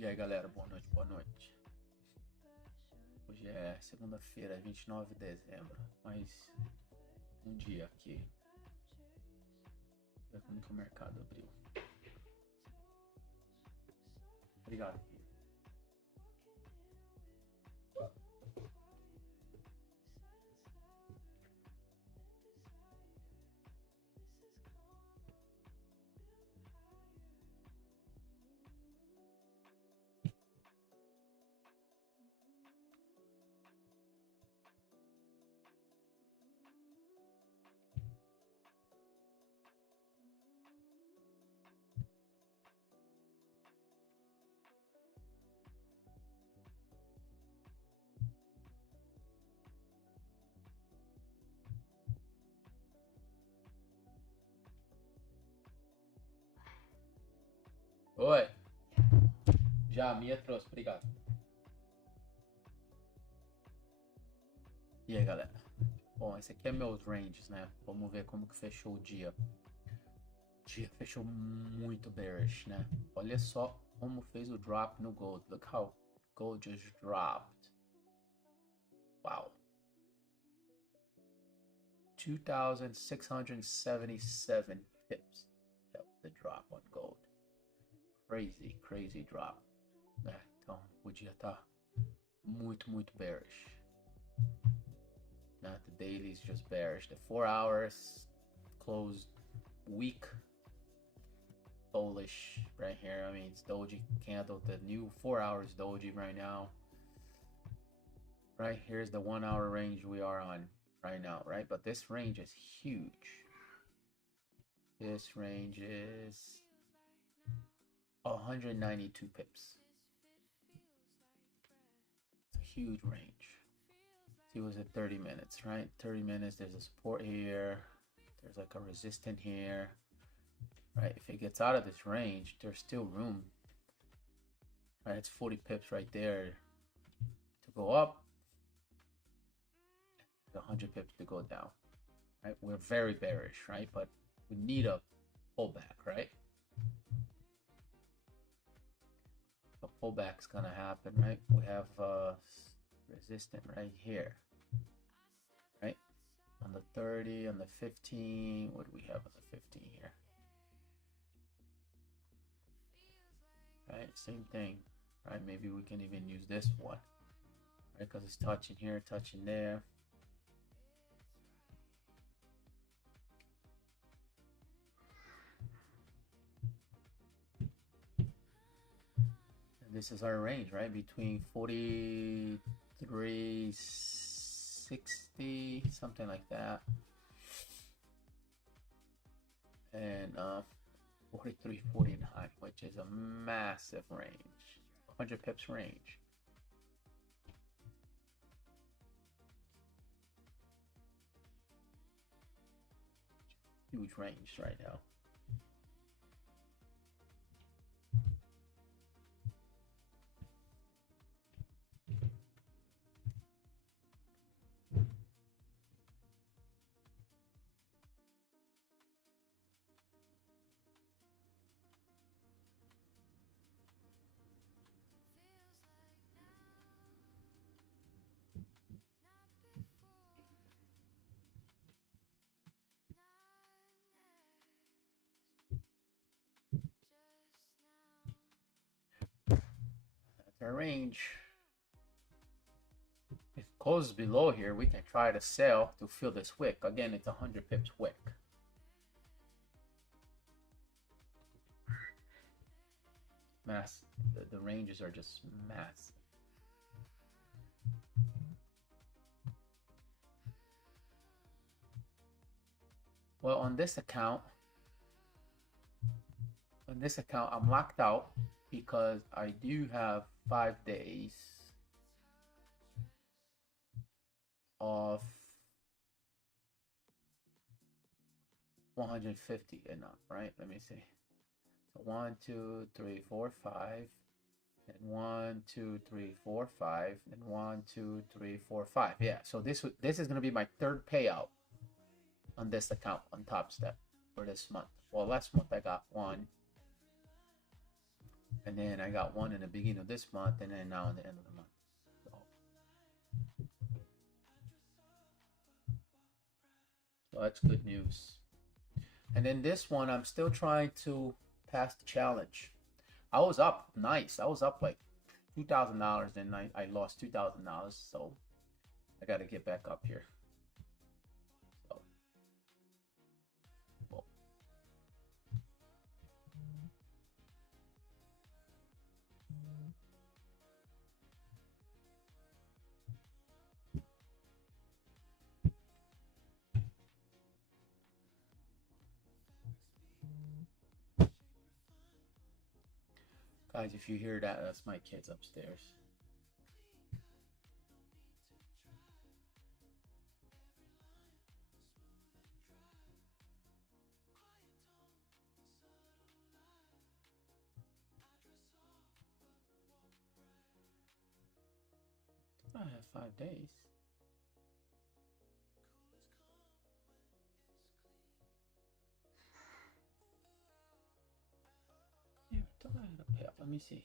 E aí galera, boa noite, boa noite. Hoje é segunda-feira, 29 de dezembro. Mais um dia aqui. Ver como que o mercado abriu. Obrigado, filho. Oi. Já a minha trouxe, obrigado. E aí galera. Bom, esse aqui é meus ranges, né? Vamos ver como que fechou o dia. O dia fechou muito bearish, né? Olha só como fez o drop no gold. Look how gold just dropped. Wow. 2,677 pips. That was the drop on gold. Crazy drop. Então, o dia tá muito bearish. The daily is just bearish. The 4 hours closed weak, bullish right here. I mean, it's doji candle, the new 4 hours doji right now. Right here's the 1 hour range we are on right now, right? But this range is huge. This range is 192 pips. It's a huge range. See, was at 30 minutes, right? 30 minutes, there's a support here. There's like a resistance here, right? If it gets out of this range, there's still room, right? It's 40 pips right there to go up. 100 pips to go down, right? We're very bearish, right? But we need a pullback, right? A pullback's gonna happen, right? We have resistance right here, right? On the 30, on the 15, what do we have on the 15 here? Right, same thing, right? Maybe we can even use this one, right? Because it's touching here, touching there. This is our range, right? Between 43.60, something like that, and 43.49, which is a massive range, 100 pips range. Huge range right now. Our range. If it closes below here, we can try to sell to fill this wick. Again, it's 100 pips wick. Massive. The ranges are just massive. Well, on this account, I'm locked out because I do have 5 days of 150 enough, right? Let me see. So 1, 2, 3, 4, 5, and 1, 2, 3, 4, 5, and 1, 2, 3, 4, 5. Yeah. So this is gonna be my third payout on this account on Top Step for this month. Well, last month I got 1, And then I got one in the beginning of this month, and then now in the end of the month. So that's good news. And then this one, I'm still trying to pass the challenge. I was up nice. I was up like $2,000, and I lost $2,000. So I got to get back up here. So, well. Guys, if you hear that, that's my kids upstairs. I have 5 days. Yeah, I thought I had a payoff. Let me see.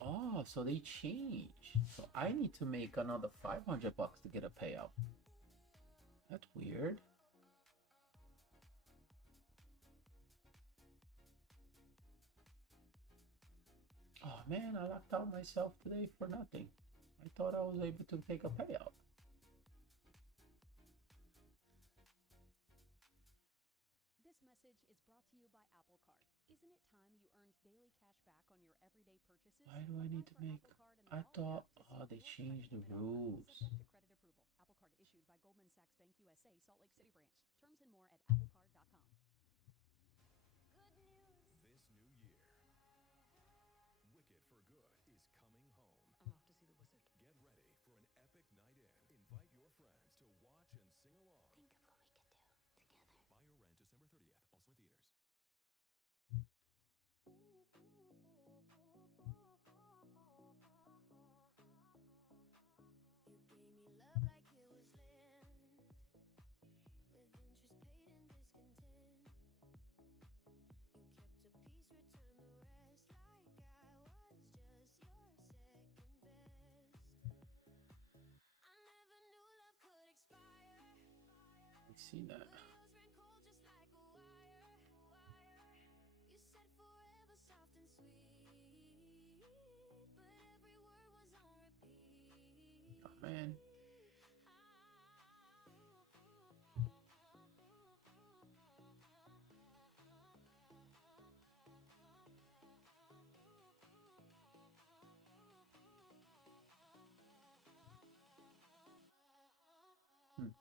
Oh, so they changed. So I need to make another 500 bucks to get a payout. That's weird. Oh man, I locked out myself today for nothing. I thought I was able to take a payout. This message is brought to you by Apple Card. Isn't it time you earned daily cash back on your everyday purchases? Why do I need to make? I thought, oh, they changed the rules. Subject to credit approval. Apple Card issued by Goldman Sachs Bank USA, Salt Lake City branch. Terms and more at applecard.com. Good news. This new year, Wicked for Good is coming home. I'm off to see the wizard. Get ready for an epic night in. Invite your friends to watch and sing along. Think of what we could do together. Buy or rent December 30th, also in theaters. You gave me love like it was land, with interest paid and discontent. You kept a piece, returned the rest, like I was just your second best. I never knew love could expire. I see that. But yours ran cold just like a wire. You said forever, soft and sweet, but every word was on repeat. Oh man. Hmm.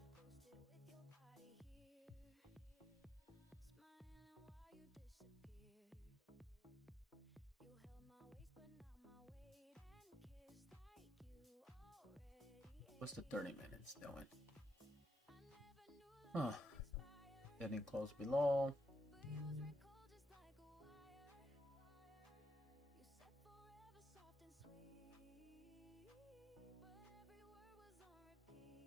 Ghosted with your body here, smiling while you disappeared. You held my waist but not my weight, and kissed like you already What's the 30 minutes doing? I never knew Huh. love could expire. Getting close below. But yours ran cold just like a wire. You said forever, soft and sweet, but every word was on repeat.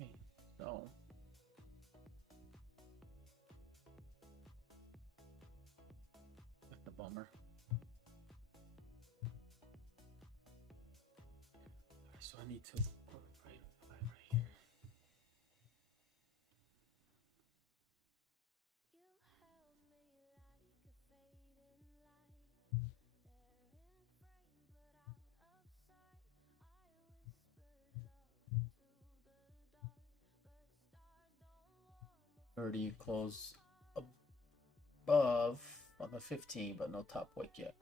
Okay, so that's the bummer. So I need to go right here. 30 close above on the 15, but no top wick yet.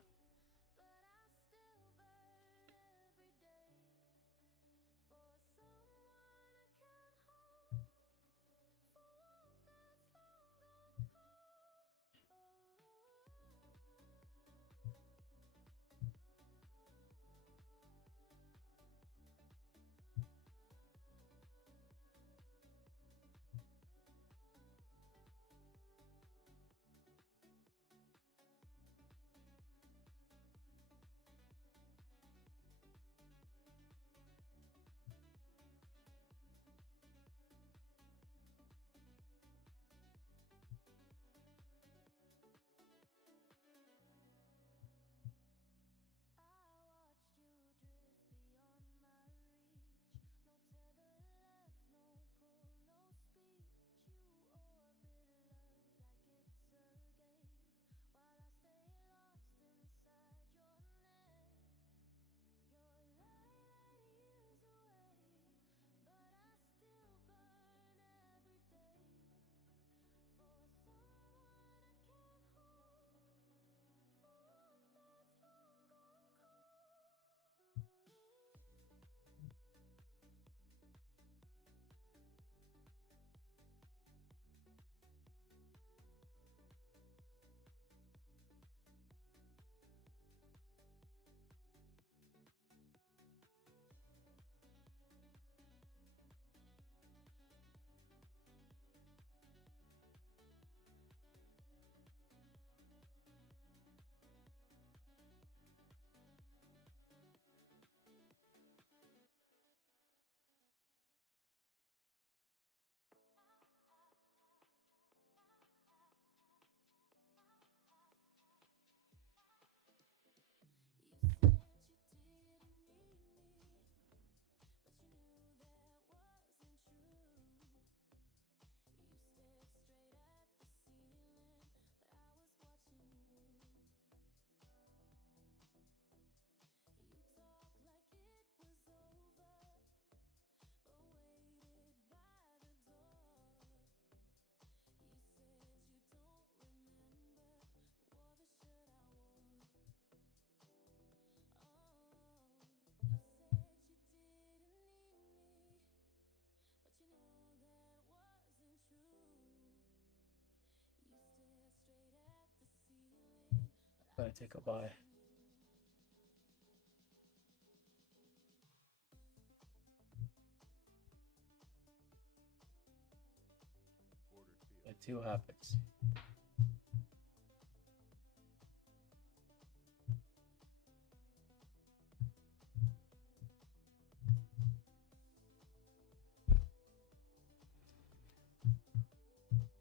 Gonna take a buy. Let's see what happens.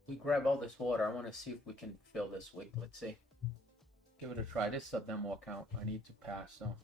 We grab all this water. I want to see if we can fill this wick. Let's see. Give it a try. This is a demo account. I need to pass, so.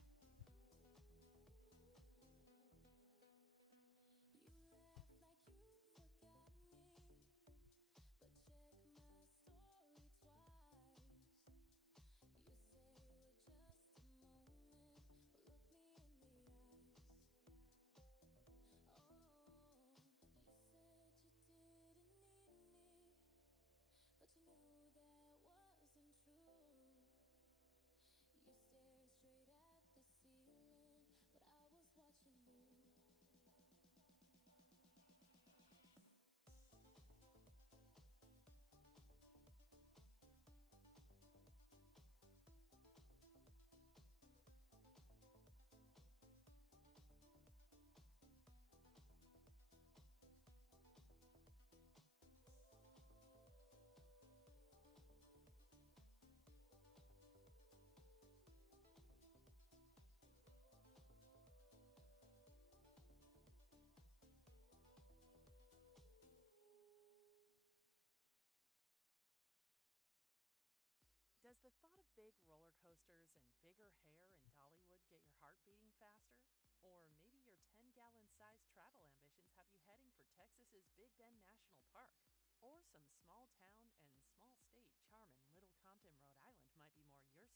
Does the thought of big roller coasters and bigger hair in Dollywood get your heart beating faster? Or maybe your 10-gallon-sized travel ambitions have you heading for Texas's Big Bend National Park? Or some small town and small state charm in Little Compton, Rhode Island might be more your speed.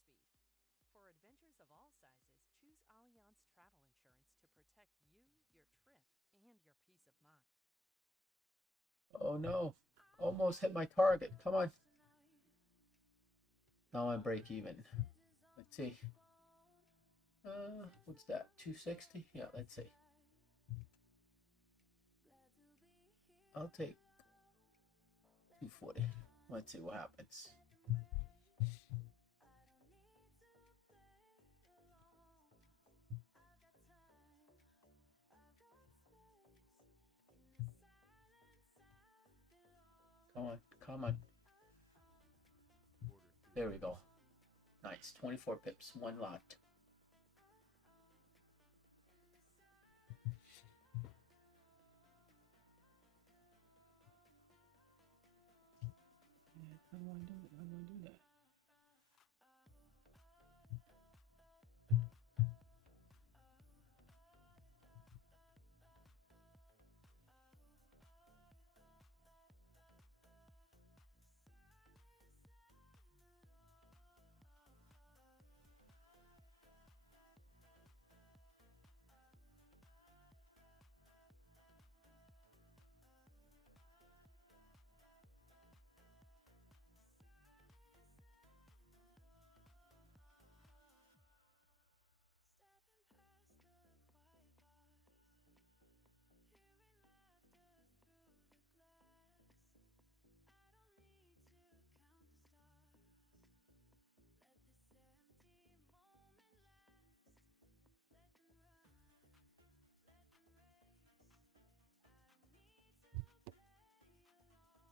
For adventures of all sizes, choose Allianz Travel Insurance to protect you, your trip, and your peace of mind. Oh no. Almost hit my target. Come on. Now I break even. Let's see. What's that? 260? Yeah, let's see. I'll take 240. Let's see what happens. Come on, come on. There we go. Nice. 24 pips, one lot. How do I do it? How do I do that?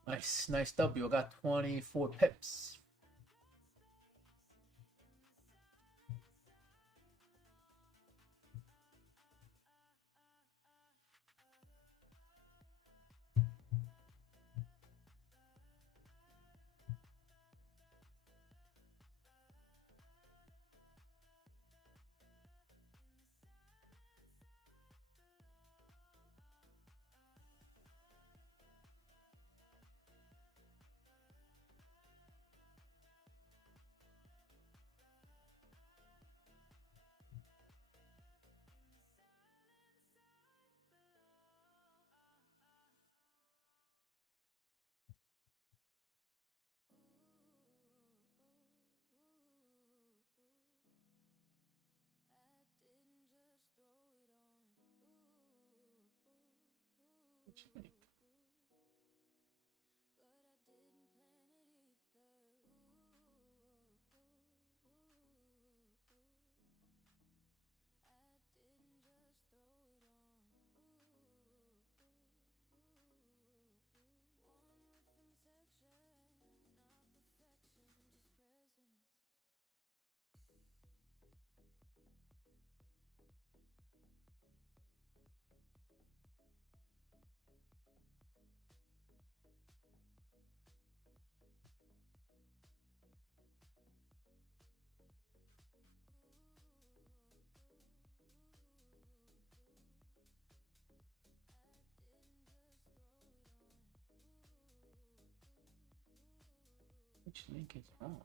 Nice, nice W. I got 24 pips. What you think? Which link is wrong?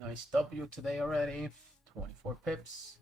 Nice W today already. 24 pips.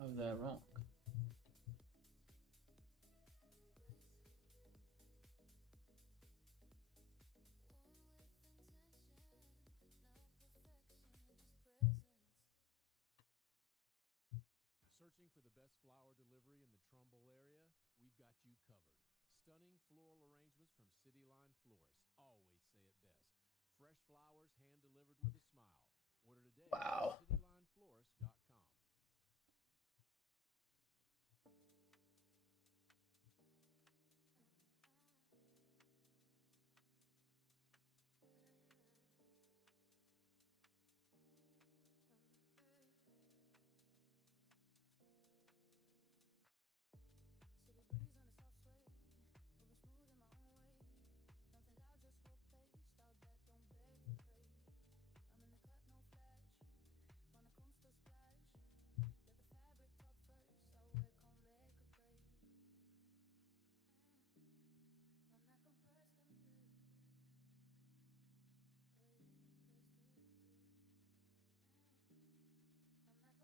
of that wrong. Searching for the best flower delivery in the Trumbull area? We've got you covered. Stunning floral arrangements from City Line Florists. Always say it best. Fresh flowers hand delivered with a smile. Order today Wow. at citylineflorist.com. City breeze on a soft sway, moving smooth in my own way. Nothing loud, just well placed. Style that don't beg for praise. I'm in the cut, no flash. Wanna come still splash. Let the fabric talk first. I wear come make a praise. Mamá compuesta Mamá compuesta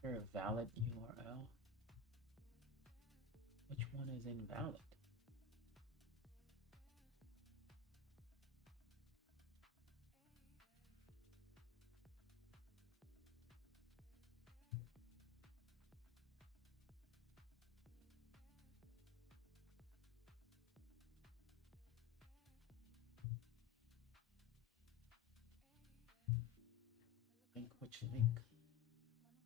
For a valid URL? Which one is invalid? Link, which link? Wanna come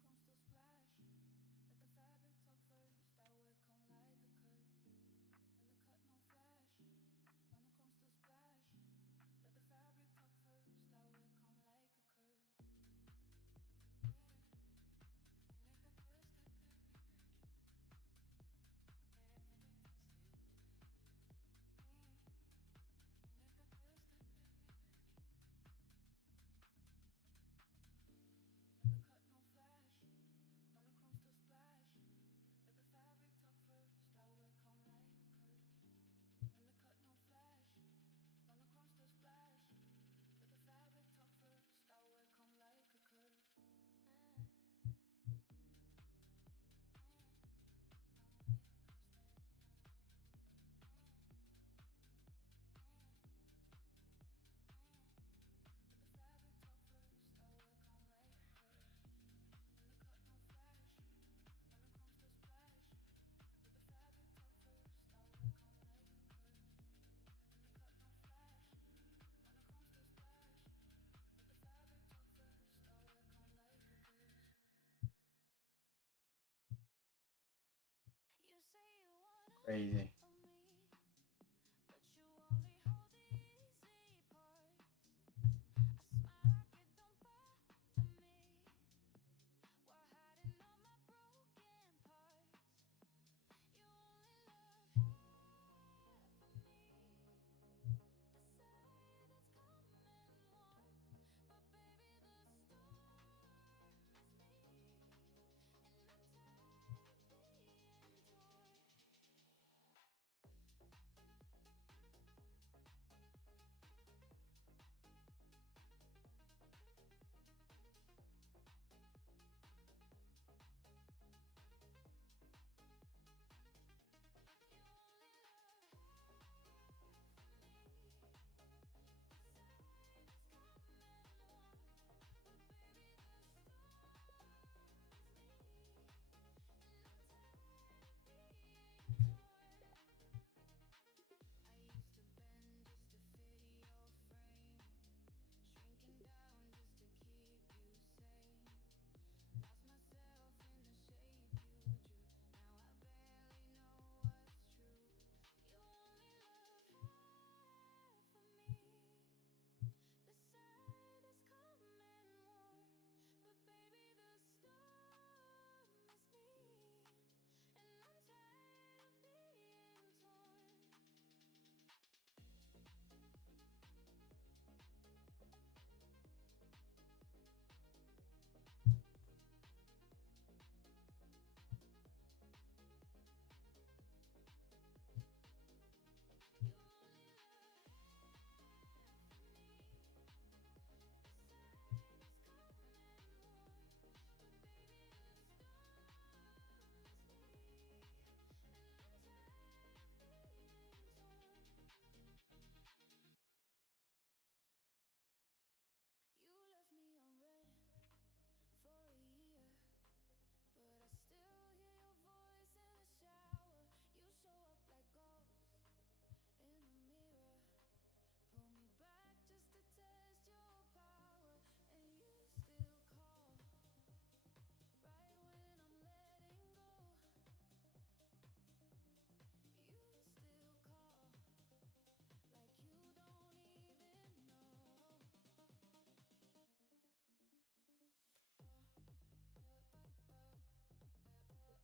still splash. Let the fabric talk first. I wear come like a curse. In the cut, no flash. Wanna come still splash. Let the fabric talk first. I wear come like a curse. In the cut, no flash. Wanna come still splash. Let the fabric talk first. I wear come like a curse. In the cut, no flash. Wanna come still splash. Let the fabric talk first. I wear come like a curse. You say you wanna Crazy. of me, but you only hold the easy parts. I smile like it don't bother me, while hiding all my broken parts. You only love half of me, the side that's calm and warm. But baby, the storm is me, and I'm tired of being torn.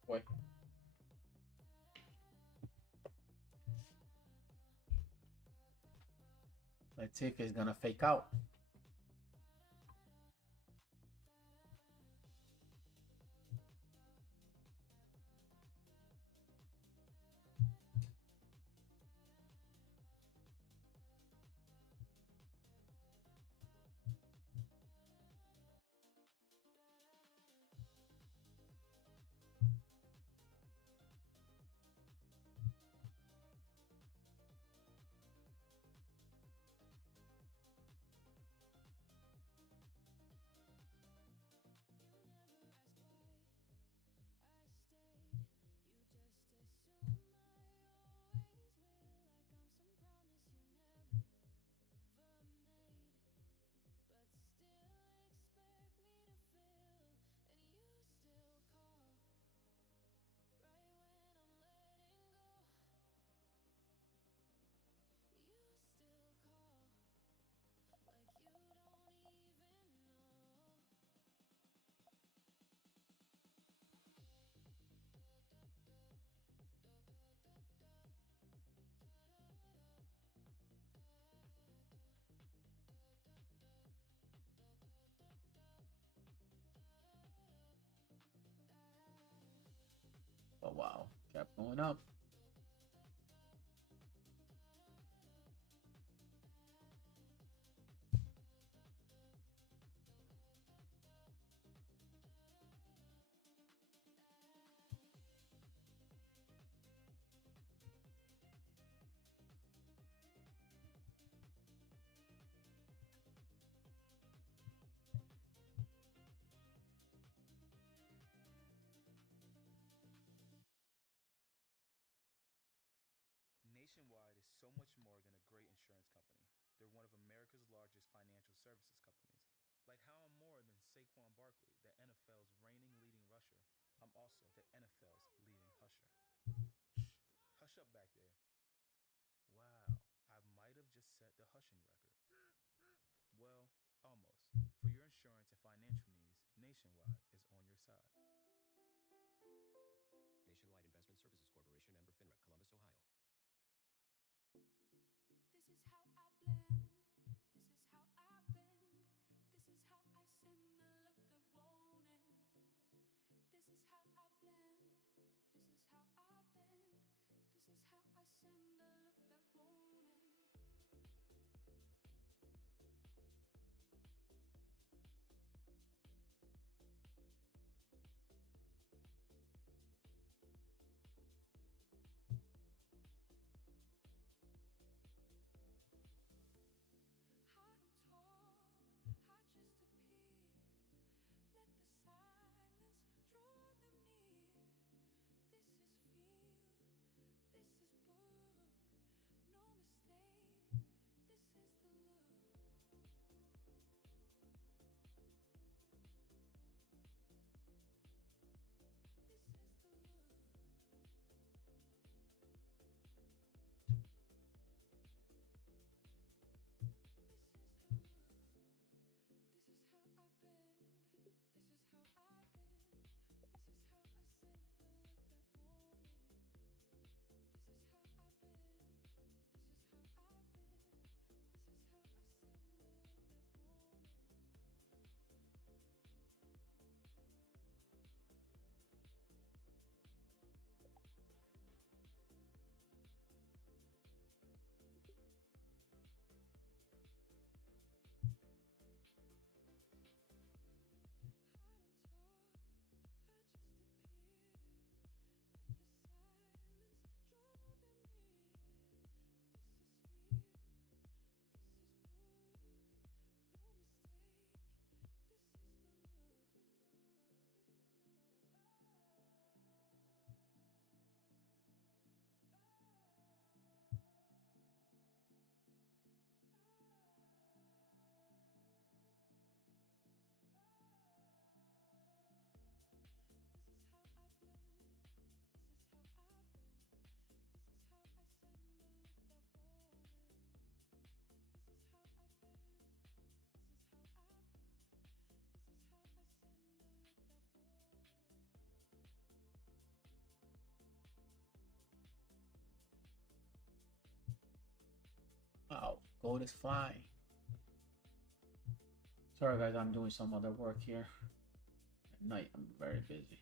Boy. Let's see if it's gonna fake out. Oh wow, kept going up. Nationwide is so much more than a great insurance company. They're one of America's largest financial services companies. Like how I'm more than Saquon Barkley, the NFL's reigning leading rusher. I'm also the NFL's leading husher. Shh, hush up back there. Wow, I might have just set the hushing record. Well, almost. For your insurance and financial needs, Nationwide is on your side. Nationwide Investment Services Corporation, member FINRA, Columbus, Ohio. This is how I blend. This is how I bend. This is how I send the look that won't end. This is how I blend. This is how I bend. This is how I send the look that won't end. Gold is flying. Sorry guys, I'm doing some other work here. At night, I'm very busy.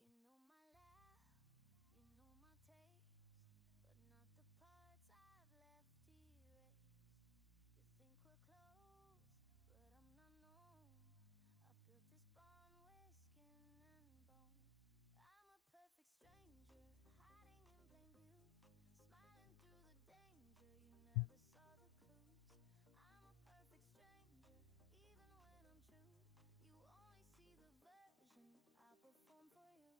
You know my laugh, you know my taste, but not the parts I've left erased. You think we're close, but I'm not known. I built this bond with skin and bone. I'm a perfect stranger, hiding in plain view, smiling through the danger. You never saw the clues. I'm a perfect stranger, even when I'm true. You only see the version I perform for you.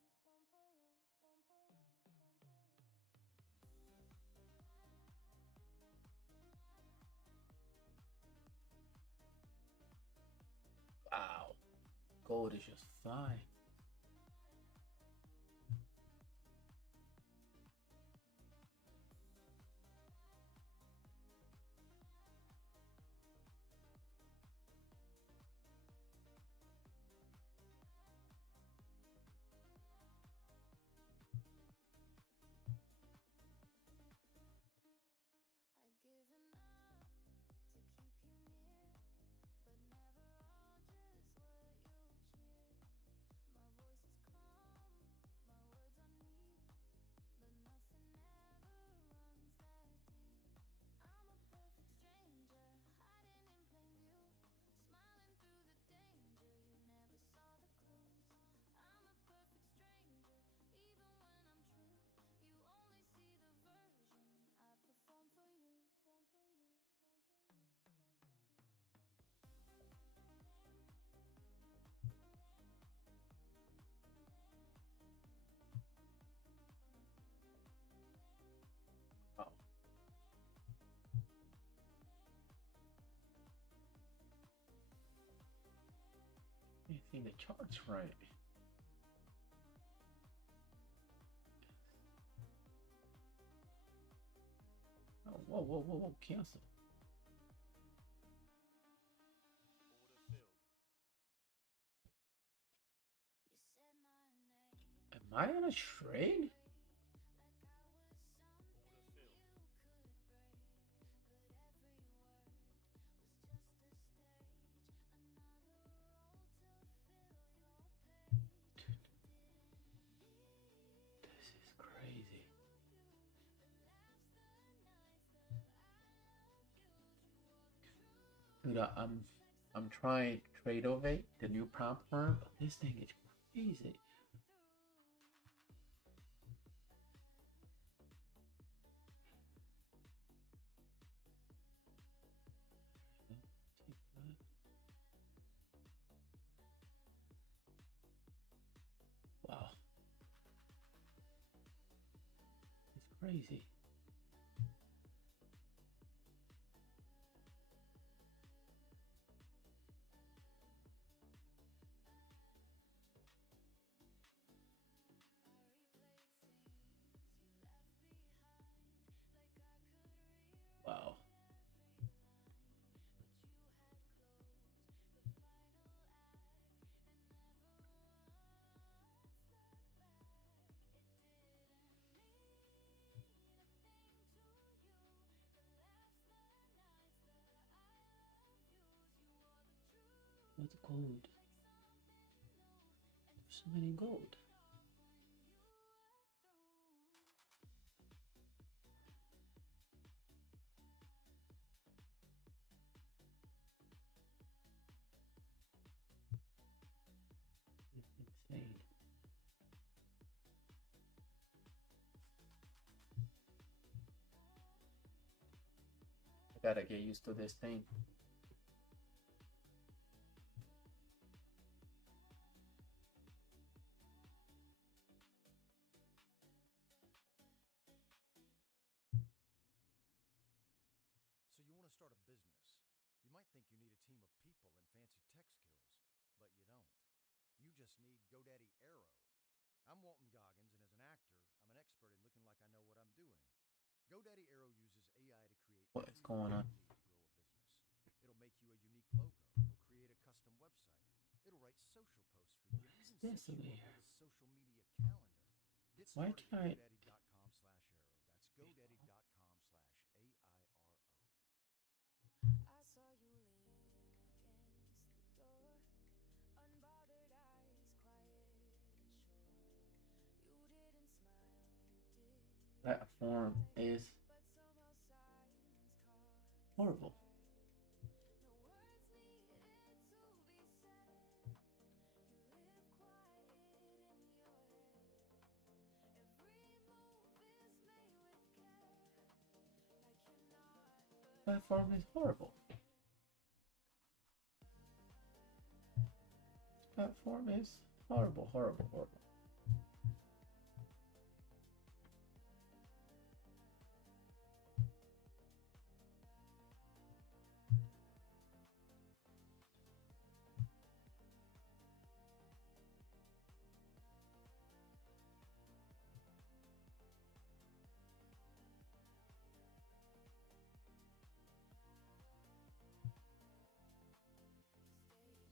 Wow. Gold is just flying. I'd given up to keep you near, but never all just what you cheer. My voice is calm, my words are neat, but nothing ever runs that deep. I'm a perfect stranger, hiding in plain view, smiling through the danger. You never saw the clues. I'm a perfect stranger, even when I'm true. You only see the version I perform for you. Wow. You think the chart's right? Oh, whoa, whoa, whoa, whoa, cancel. Am I on a trade? Dude, I'm trying Tradovate, the new prompt firm, but this thing is crazy. Wow. It's crazy. Wow. What's gold? There's so many gold. It's insane. I gotta get used to this thing. So you want to start a business. You might think you need a team of people and fancy tech skills, but you don't. You just need GoDaddy Arrow. I'm Walton Goggins, and as an actor, I'm an expert in looking like I know what I'm doing. GoDaddy Arrow uses AI to create What is going on? everything you need to grow a business. It'll make you a unique logo. It'll create a custom website. It'll write social posts for you, and even This set you over up here. with a social media calendar. Get Why started can't I- at GoDaddy.com/Arrow. That's GoDaddy.com/AIRO. I saw you lean against the door, unbothered eyes, quiet and sure. You didn't smile, you did, Platform is but somehow silence caught horrible. no words needed to be said. You live quiet in your head. Every move is made with care. I cannot, Platform is horrible. Platform is horrible, horrible, horrible.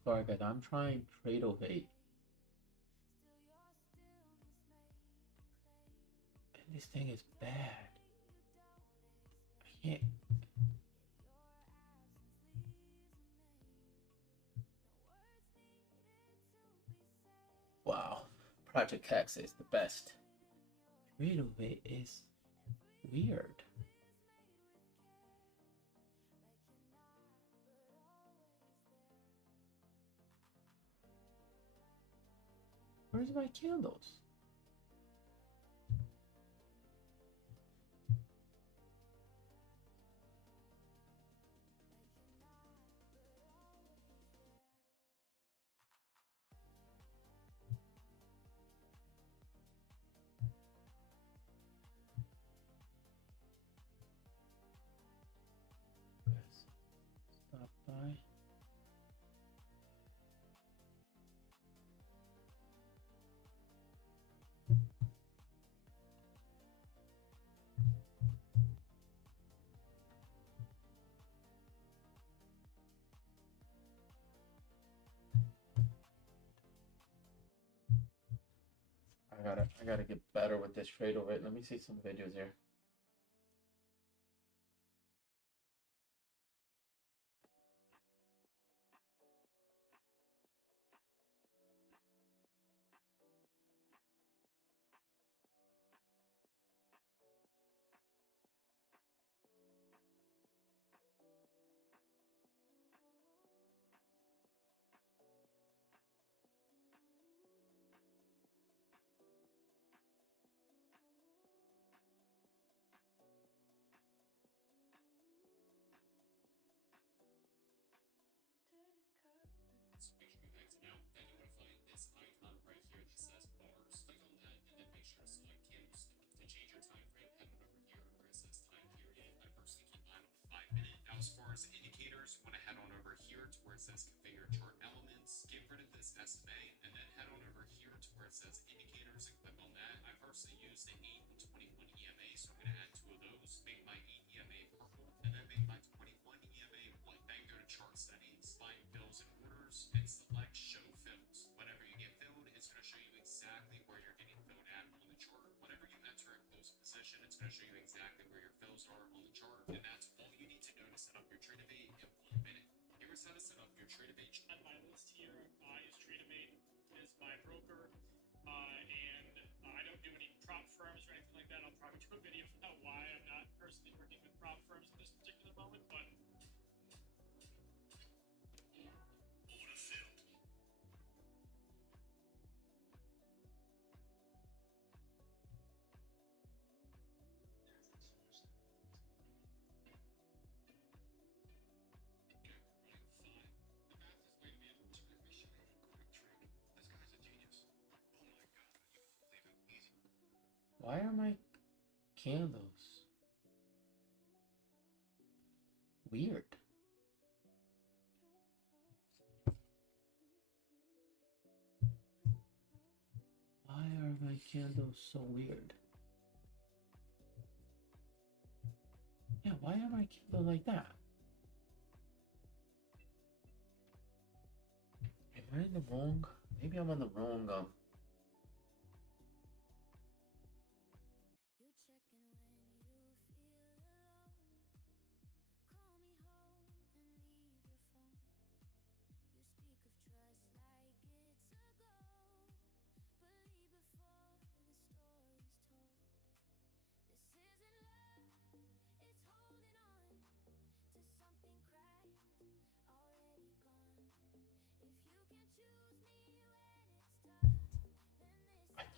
Sorry guys, I'm trying Tradovate. And this thing is bad. I can't. Wow. Project X is the best. Tradovate is weird. Where's my candles? Yes. Stop by. I gotta get better with this Tradovate. Let me see some videos here. to where it says configure chart elements, get rid of this SMA, and then head on over here to where it says indicators and click on that. I personally use the 8 and 21 EMA, so I'm going to add 2 of those, make my 8 EMA purple, and then make my 21 EMA white. Then go to chart settings, find fills and orders, and select show fills. Whenever you get filled, it's going to show you exactly where you're getting filled at on the chart. Whenever you enter a close position, it's going to show you exactly where your fills are on the chart, and that's all you need to know to set up your Trademate in 1 minute. Here's how to set up your Trademate. On my list here is Trademate is my broker, and I don't do any prop firms or anything like that. I'll probably do a video about why I'm not personally working with prop firms at this particular moment, but Why are my candles weird? Why are my candles so weird? Yeah, why are my candles like that? Am I in the wrong? Maybe I'm on the wrong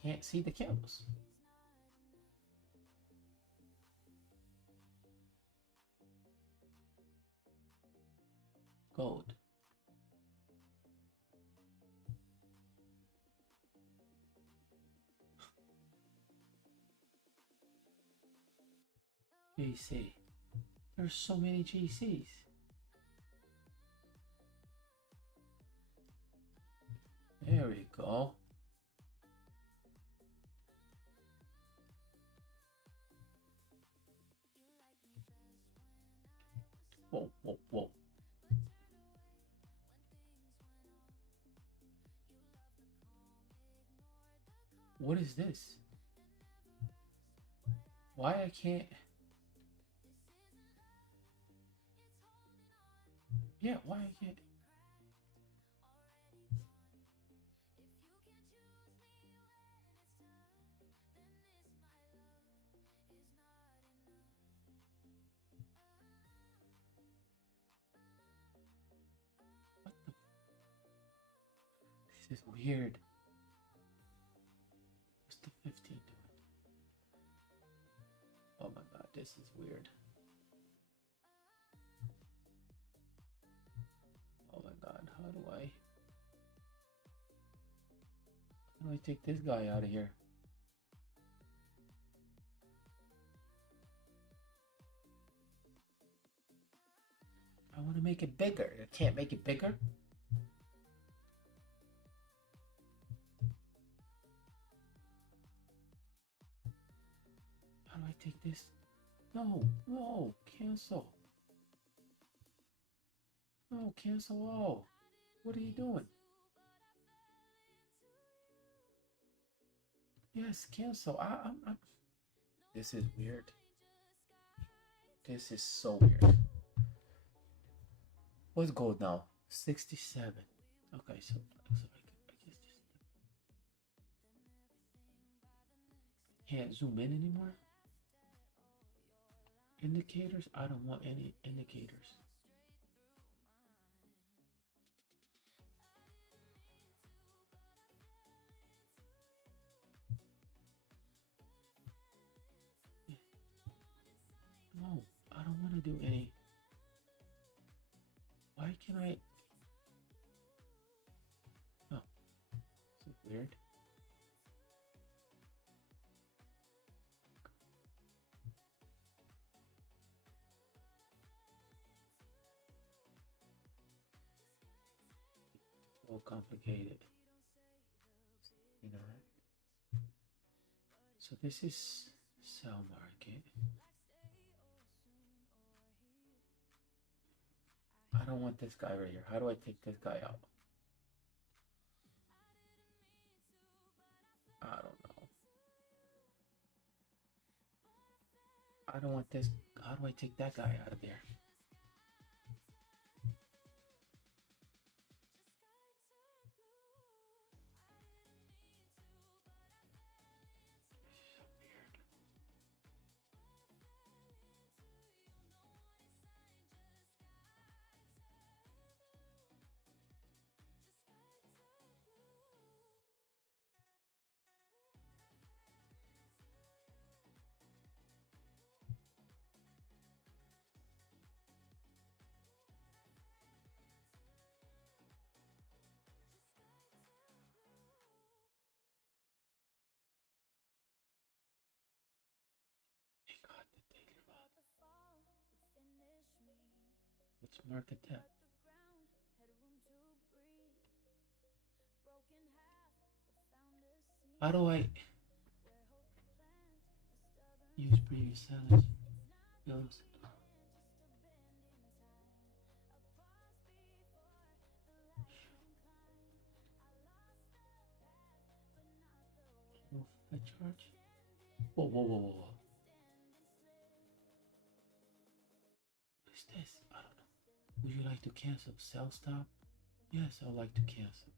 can't see the candles. Gold. GC. There's so many GCs. There we go. Whoa, whoa, whoa. What is this? Why I can't? Yeah, why I can't? What the? This is weird. What's the 15 doing? Oh my god, this is weird. Oh my god, how do I take this guy out of here? I want to make it bigger. I can't make it bigger. How do I take this? No, no, cancel. No, cancel all. What are you doing? Yes, cancel. I'm. This is weird. This is so weird. What's gold now? 67. Okay, so I guess just can't zoom in anymore. Indicators? I don't want any indicators. No, I don't want to do any. Why can I? Oh, this is weird. so complicated. You know. So this is sell market. I don't want this guy right here. How do I take this guy out? I don't know. I don't want this. How do I take that guy out of there? Let's market that. How do I use previous sellers? Bills. I charge. Whoa, whoa, whoa, whoa, whoa. What is this? I don't know. Would you like to cancel? Sell stop? Yes, I would like to cancel.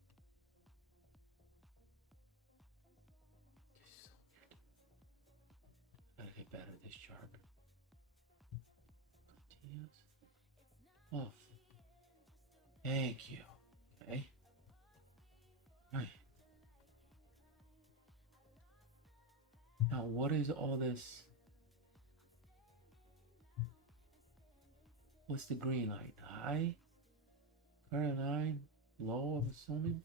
This is so weird. I gotta get better at this chart. Continuous. Off. Thank you. Okay. Right. Now, what is all this? What's the green light? High? Current line? Low, I'm assuming?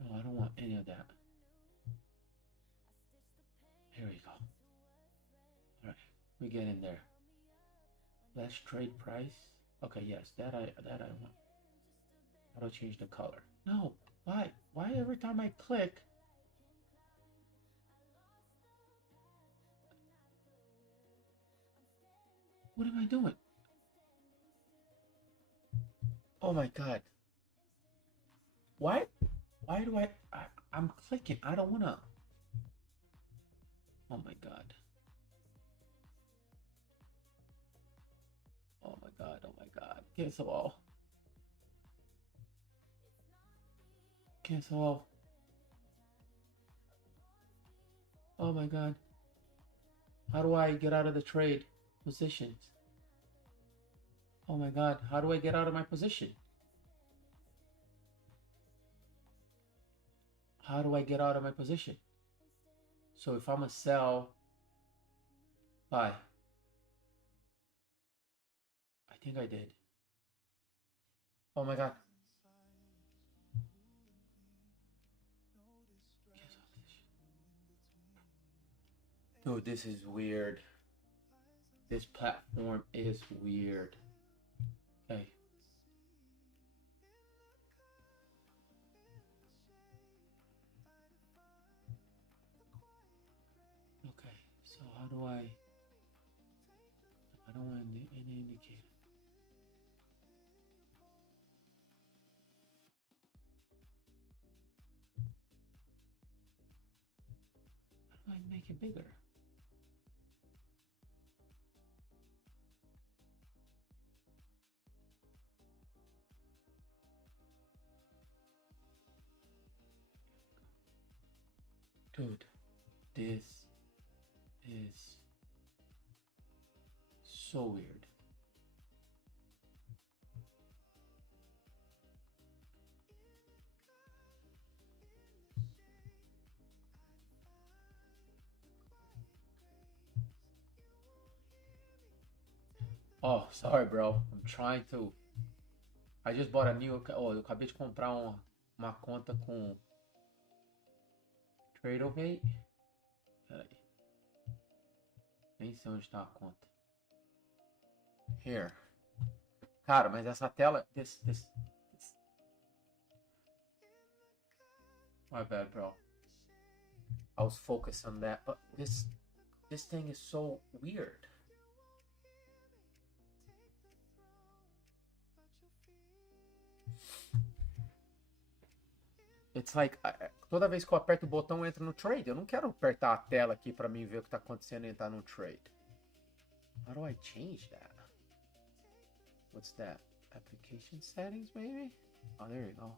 No, I don't want any of that. Here we go. Alright, we get in there. Let's trade price. Okay, yes, that I want. How do I change the color? No, why? Why every time I click? What am I doing? Oh my god. Why do I'm clicking. I don't wanna. Oh my god. Oh my god, oh my god. Cancel all. Cancel all. Oh my god. How do I get out of the trade positions? Oh my god, how do I get out of my position? How do I get out of my position? So if I'm a sell, buy. I think I did. Oh my god. Dude, this is weird. This platform is weird. Okay. Okay, so how do I don't want any indicator. How do I make it bigger? Dude, this is so weird. Oh, sorry, bro. I'm trying to. I just bought a new. Oh, eu acabei de comprar uma conta com Tradeovate. Peraí. Nem sei onde tá a conta. Here. Cara, mas essa tela... My bad, bro. I was focused on that, but this thing is so weird. It's like, toda vez que eu aperto o botão, entra no trade. Eu não quero apertar a tela aqui pra mim ver o que tá acontecendo e entrar no trade. How do I change that? What's that? Application settings, maybe? Oh, there you go.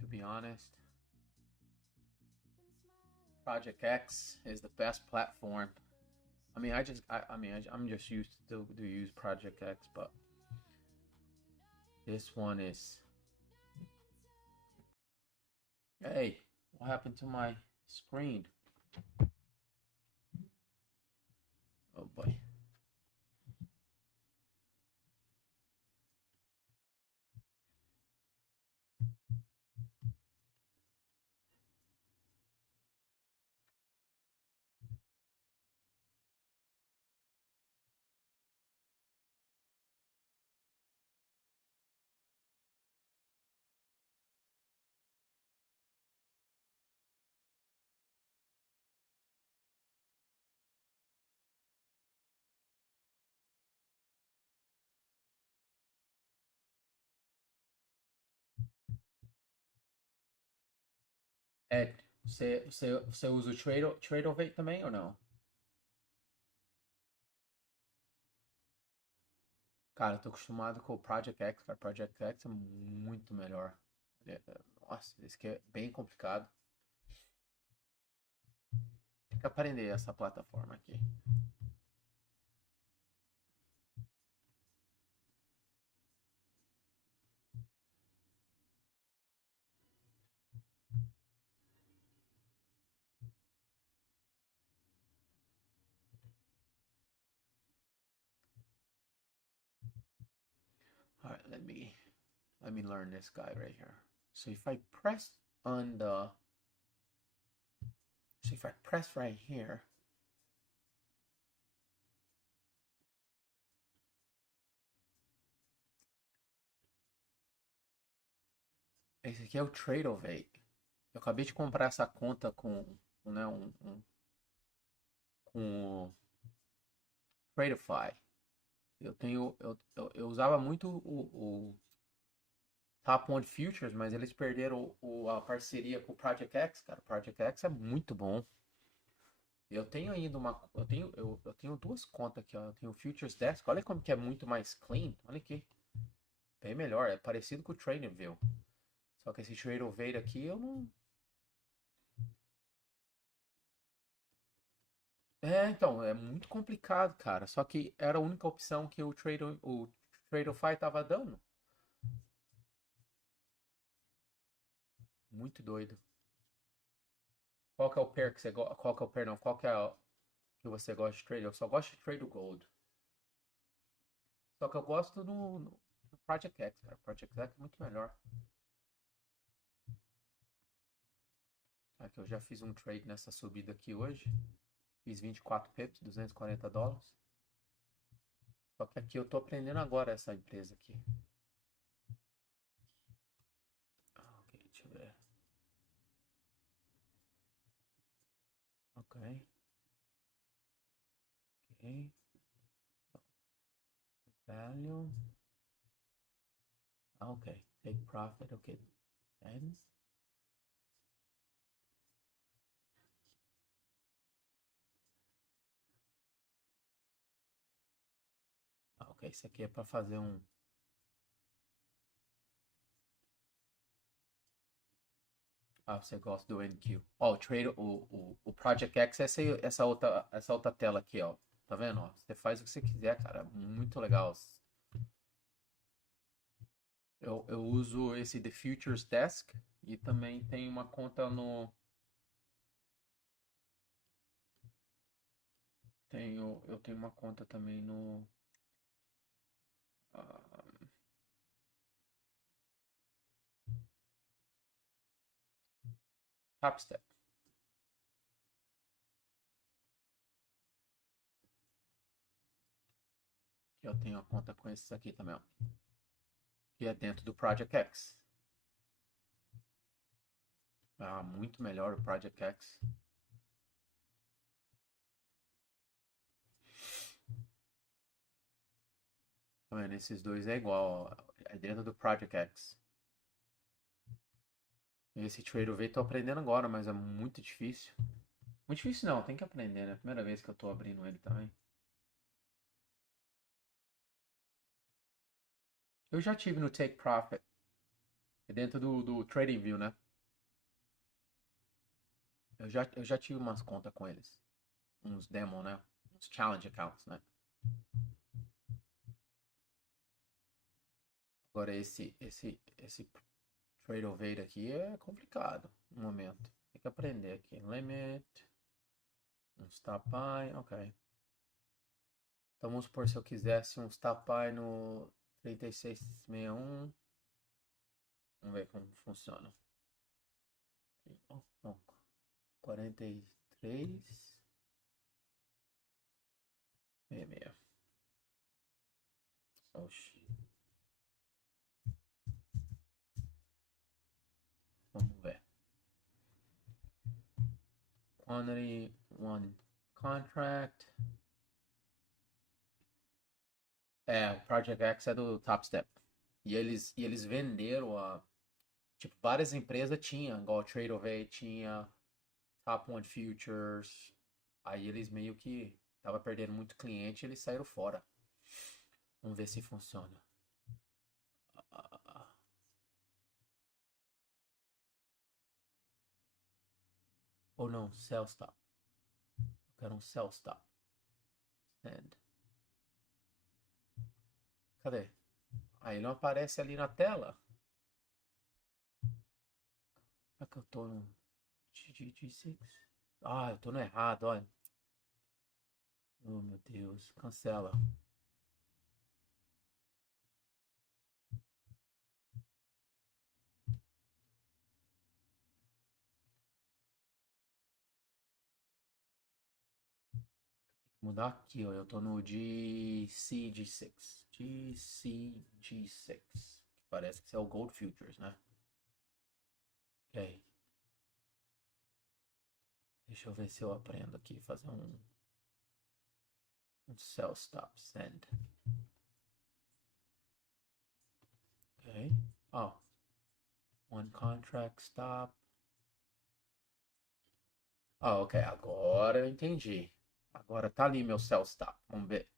To be honest, Project X is the best platform. I mean, I'm just used to use Project X, but this one is. Hey, what happened to my screen? Oh boy. Ed, você usa o Trade também ou não? Cara, eu tô acostumado com o Project X, cara. Project X é muito melhor. Nossa, esse aqui é bem complicado. Tem que aprender essa plataforma aqui. All right, let me learn this guy right here. So if I press on the, so if I press right here, esse aqui é o Trade. Eu acabei de comprar essa conta com, né, com o Tradeify. Eu usava muito o Top One Futures, mas eles perderam a parceria com o Project X, cara. O Project X é muito bom. Eu tenho ainda eu tenho duas contas aqui, ó. Eu tenho o Futures Desk. Olha como que é muito mais clean. Olha aqui. Bem melhor. É parecido com o TradingView. Só que esse Trade aqui eu não. Então, é muito complicado, cara. Só que era a única opção que o Tradeify tava dando. Muito doido. Qual que é o pair que você gosta? Qual que é o pair não? Qual que é o que você gosta de trade? Eu só gosto de trade o gold. Só que eu gosto no Project X, cara. Project X é muito melhor. Aqui eu já fiz um trade nessa subida aqui hoje. Fiz 24 pips, $240. Só que aqui eu tô aprendendo agora essa empresa aqui. Ok, deixa eu ver. Ok. Ok. Value. Okay, take profit, okay. Ends. Ok, isso aqui é para fazer um... Ah, você gosta do NQ. Ó, o Trade, o Project X é essa outra tela aqui, ó. Tá vendo? Ó, você faz o que você quiser, cara. Muito legal. Eu uso esse The Futures Desk e também tem uma conta no... Eu tenho uma conta também no... TopStep. Que eu tenho a conta com esses aqui também, ó. Que é dentro do Project X. Ah, muito melhor o Project X. Tá vendo? Esses dois é igual, ó. É dentro do Project X. Esse Trader V tô aprendendo agora, mas é muito difícil. Muito difícil não, tem que aprender, né? Primeira vez que eu tô abrindo ele também. Eu já tive no Take Profit. É dentro do Trading View, né? Eu já tive umas contas com eles. Uns demo, né? Uns challenge accounts, né? Agora esse Trade Ovate aqui é complicado no momento. Tem que aprender aqui. Limit. Um stop buy. Ok. Então vamos supor se eu quisesse um stop buy no 3661. Vamos ver como funciona. Oh, 43 66. Oxi. Vamos ver. Quantity one contract. É, o Project X é do TopStep. E eles venderam a. Tipo, várias empresas tinham, igual Trade of tinha, Top One Futures. Aí eles meio que tava perdendo muito cliente e eles saíram fora. Vamos ver se funciona. Ou não, Sell Stop. Eu quero um Sell Stop. Stand. Cadê? Aí não aparece ali na tela. Será que eu tô no G6? Ah, eu tô no errado, olha. Oh, meu Deus. Cancela. Mudar aqui, ó. Eu tô no GCG6. GCG6. Que parece que é o Gold Futures, né? Ok. Deixa eu ver se eu aprendo aqui. Fazer um Sell Stop Send. Ok. Ó. One Contract Stop. Ah, ok. Agora eu entendi. Agora tá ali meu Sell Stop. Vamos ver.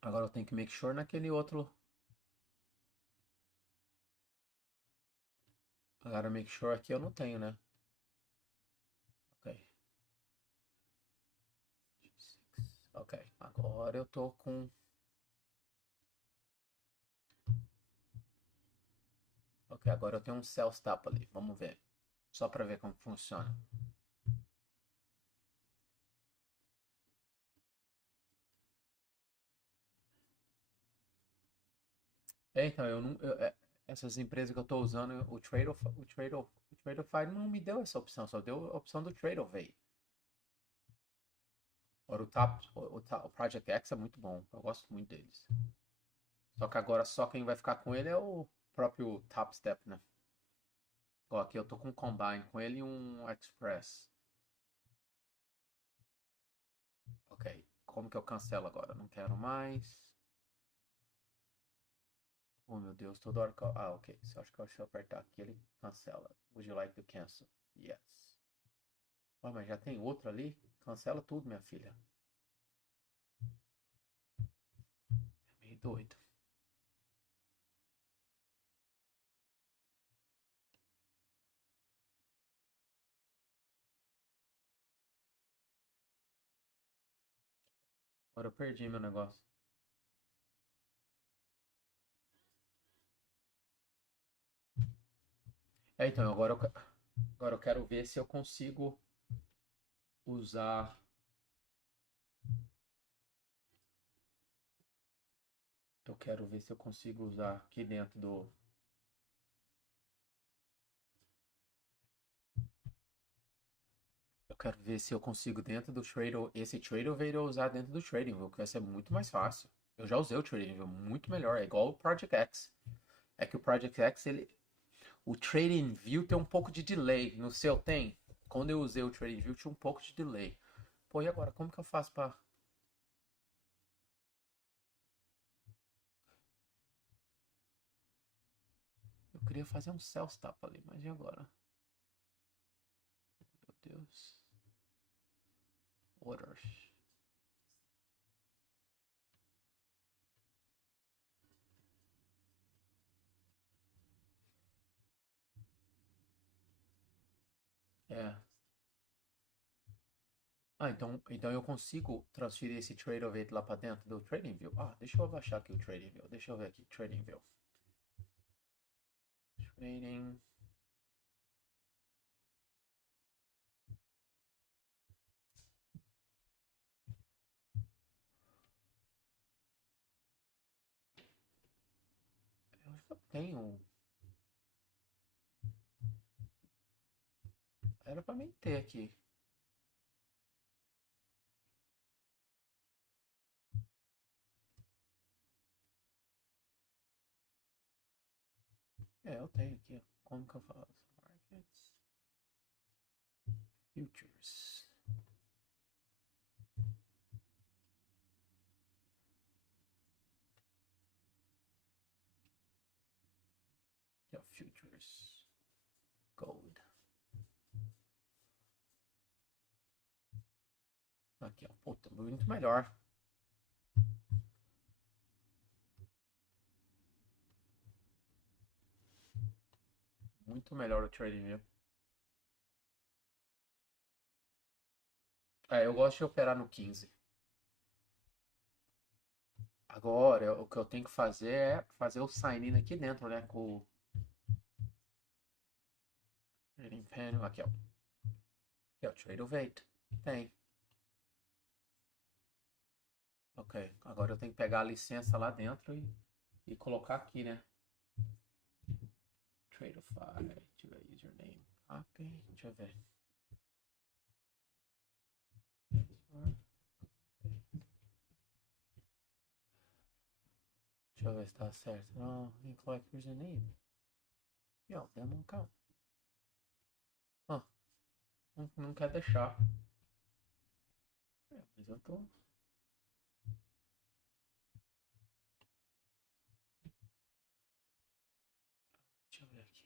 Agora eu tenho que make sure naquele outro. Agora make sure aqui eu não tenho, né? Ok. Ok. Agora eu tô com. Ok, agora eu tenho um Sell Stop ali. Vamos ver. Só para ver como funciona. Então, essas empresas que eu estou usando, o Tradeify não me deu essa opção, só deu a opção do Tradeify. Agora o Project X é muito bom, eu gosto muito deles. Só que agora só quem vai ficar com ele é o próprio TopStep, né? Ó, aqui eu tô com um Combine com ele e um Express. Ok, como que eu cancelo agora? Não quero mais. Oh meu Deus, toda hora que eu... Ah, ok. Se eu acho que se eu apertar aqui, ele cancela. Would you like to cancel? Yes. Ué, mas já tem outro ali? Cancela tudo, minha filha. É meio doido. Agora eu perdi meu negócio. Então, agora eu quero ver se eu consigo usar. Eu quero ver se eu consigo usar aqui dentro do. Eu quero ver se eu consigo dentro do Trader. Esse Trader veio usar dentro do TradingView, que vai ser muito mais fácil. Eu já usei o TradingView, muito melhor. É igual o Project X. É que o Project X, o TradingView tem um pouco de delay. No seu tem? Quando eu usei o TradingView, tinha um pouco de delay. Pô, e agora? Como que eu faço pra. Eu queria fazer um Sales Tap ali, mas e agora? Meu Deus. Orders. É. Ah, então eu consigo transferir esse trade of it lá para dentro do TradingView. Ah, deixa eu abaixar aqui o TradingView. Deixa eu ver aqui, TradingView. Trading. Eu acho que eu tenho. Era para mim ter aqui. É, eu tenho aqui, ó. Como que eu faço? Markets. Futures. Aqui, ó, Futures. Gold. Aqui, ó. Puta, muito melhor. Muito melhor o TradingView. É, eu gosto de operar no 15. Agora, o que eu tenho que fazer é fazer o sign-in aqui dentro, né? Com o Trading Panel. Aqui, ó. Aqui, ó. Trade of Eight. Tem. Ok. Agora eu tenho que pegar a licença lá dentro e colocar aqui, né? Tradeify. Deixa eu ver. Username. Copy. Deixa eu ver. Deixa eu ver se tá certo. Não, incorrect username. E ó, demo account. Ah, não quer deixar. É, mas eu tô. Deixa eu ver aqui.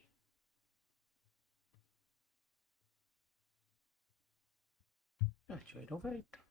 Ah, trade over 8.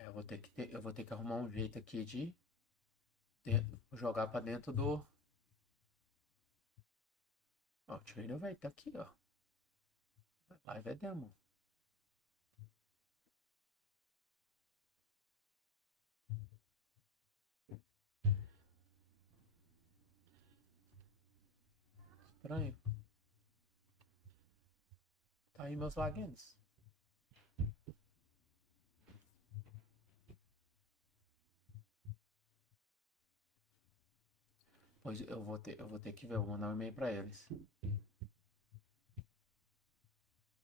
É, eu vou ter que arrumar um jeito aqui de jogar pra dentro do. Ó, o trader vai estar aqui, ó. Live é demo. Estranho. Tá aí meus logins. Depois eu vou ter que ver, eu vou mandar um e-mail pra eles.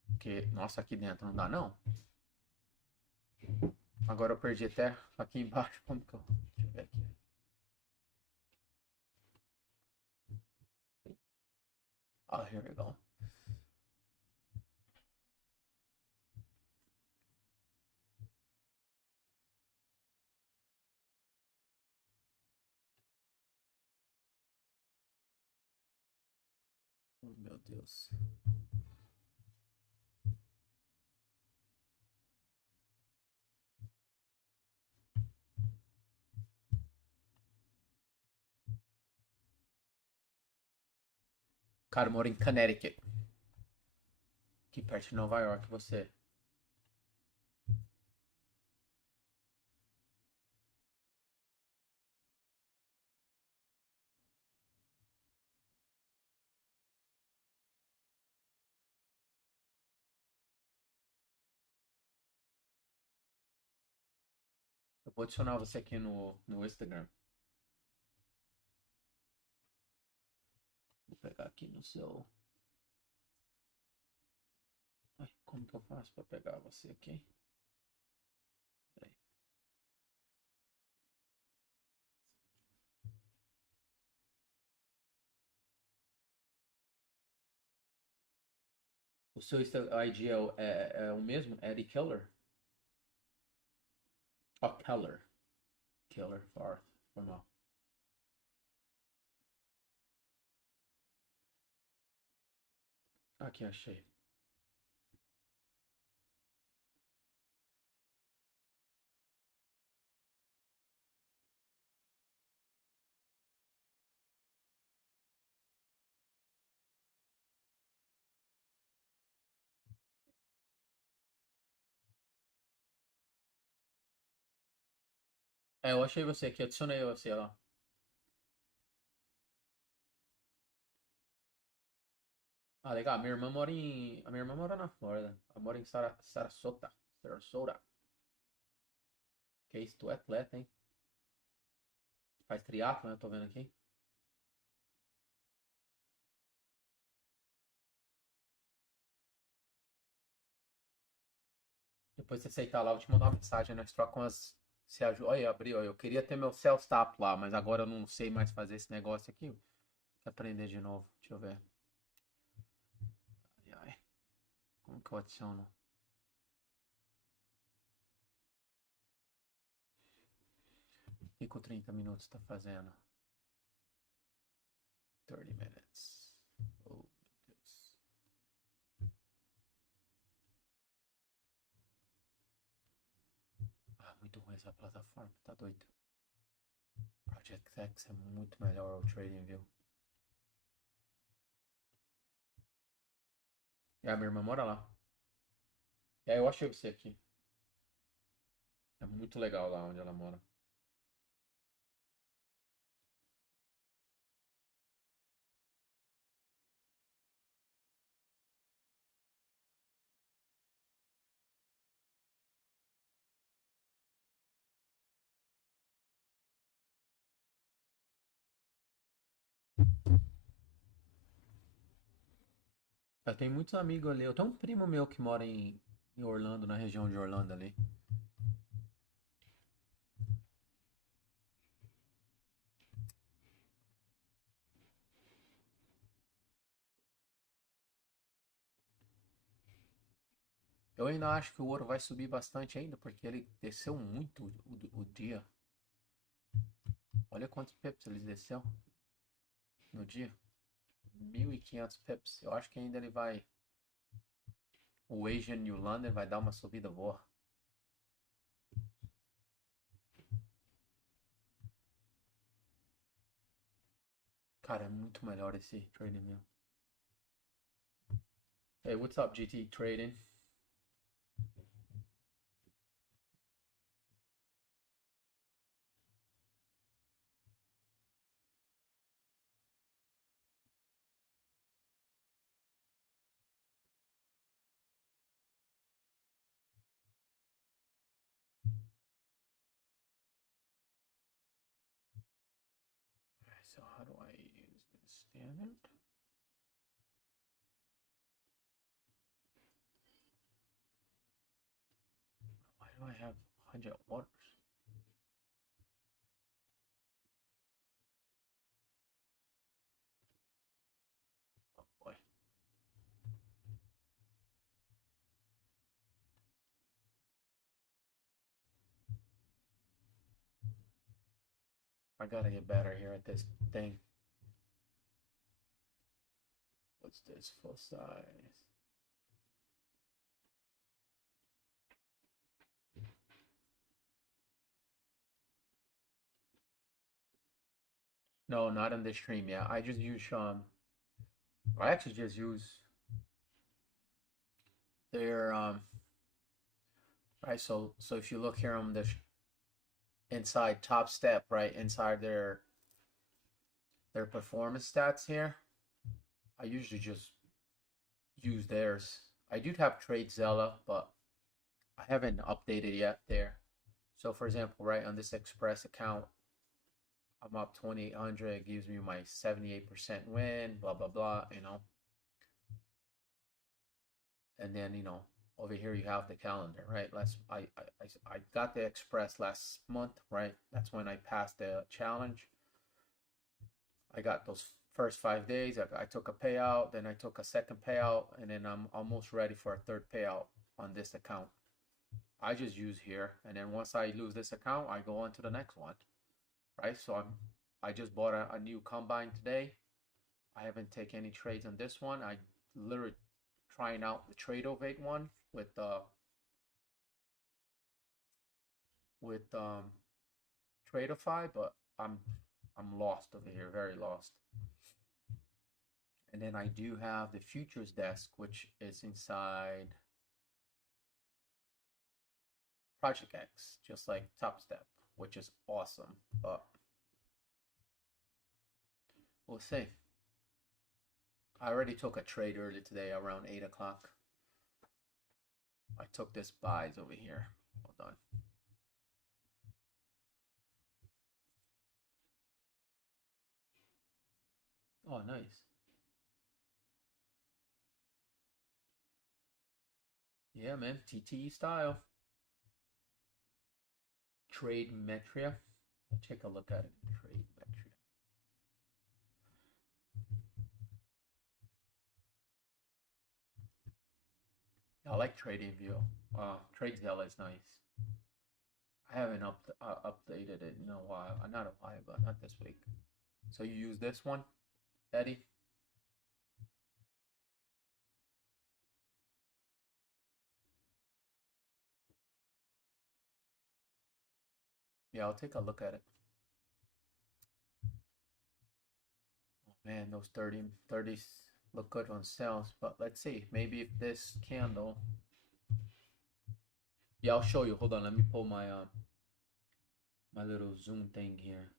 Porque, nossa, aqui dentro não dá não. Agora eu perdi até aqui embaixo. Como que eu... Deixa eu ver aqui. Oh, here we go. Oh, meu Deus. Cara, eu moro em Connecticut. Aqui perto de Nova York, você. Eu vou adicionar você aqui no Instagram. Vou pegar aqui no seu... Ai, como que eu faço pra pegar você aqui? Peraí. O seu ID é o mesmo? Eddie Keller? Oh, Keller. Keller, Farth. Foi mal. Aqui, achei. É, eu achei você aqui, adicionei você lá. Ah, legal. A minha irmã mora na Flórida. Ela mora em Sarasota. Sarasota. Que isso, tu é atleta, hein? Faz triatlo, né? Tô vendo aqui. Depois você aceitar lá, eu te mandar uma mensagem. Nós trocamos as... Se ajuda. Olha, abriu. Eu queria ter meu self-tap lá, mas agora eu não sei mais fazer esse negócio aqui. Vou aprender de novo. Deixa eu ver. Ai, ai. Como que eu adiciono? O que com 30 minutos tá fazendo? 30 minutes. Oh, meu Deus. Ah, muito ruim essa plataforma. Tá doido. Project X é muito melhor o trading, viu? É, a minha irmã mora lá. É, eu achei você aqui. É muito legal lá onde ela mora. Eu tenho muitos amigos ali. Eu tenho um primo meu que mora em Orlando, na região de Orlando ali. Eu ainda acho que o ouro vai subir bastante ainda, porque ele desceu muito o dia. Olha quantos pips ele desceu no dia. 1.500 pips. Eu acho que ainda ele vai... O Asian New London vai dar uma subida boa. Cara, é muito melhor esse trading meu. Hey, what's up, GT Trading? So how do I... standard. Why do I have 100 orders? Oh boy. I gotta get better here at this thing. What's this? Full size. No, not in this stream yet. I just use I actually just use their right. So if you look here on the inside top step, right inside their performance stats here, I usually just use theirs. I do have TradeZella, but I haven't updated yet there. So for example, right on this Express account, I'm up 2,800. It gives me my 78% win, blah, blah, blah, you know. And then, you know, over here you have the calendar, right? I got the Express last month, right? That's when I passed the challenge. I got those first 5 days. I took a payout, then I took a second payout, and then I'm almost ready for a third payout on this account. I just use here, and then once I lose this account, I go on to the next one. Right, so I just bought a new combine today. I haven't taken any trades on this one. I literally trying out the Tradeovate one with Tradeify, but I'm lost over here, very lost. And then I do have the futures desk, which is inside Project X, just like Top Step, which is awesome, but we'll see. I already took a trade early today around 8 o'clock. I took this buys over here. Hold on. Oh, nice. Yeah, man, TTE style. Trade Metria. I'll take a look at it. Trade Metria. I like TradingView. TradeZella is nice. I haven't updated it in a while. Not a while, but not this week. So you use this one, Eddie? Yeah, I'll take a look at it. Oh man, those 30s look good on sales, but let's see. Maybe if this candle. Yeah, I'll show you. Hold on, let me pull my my little zoom thing here.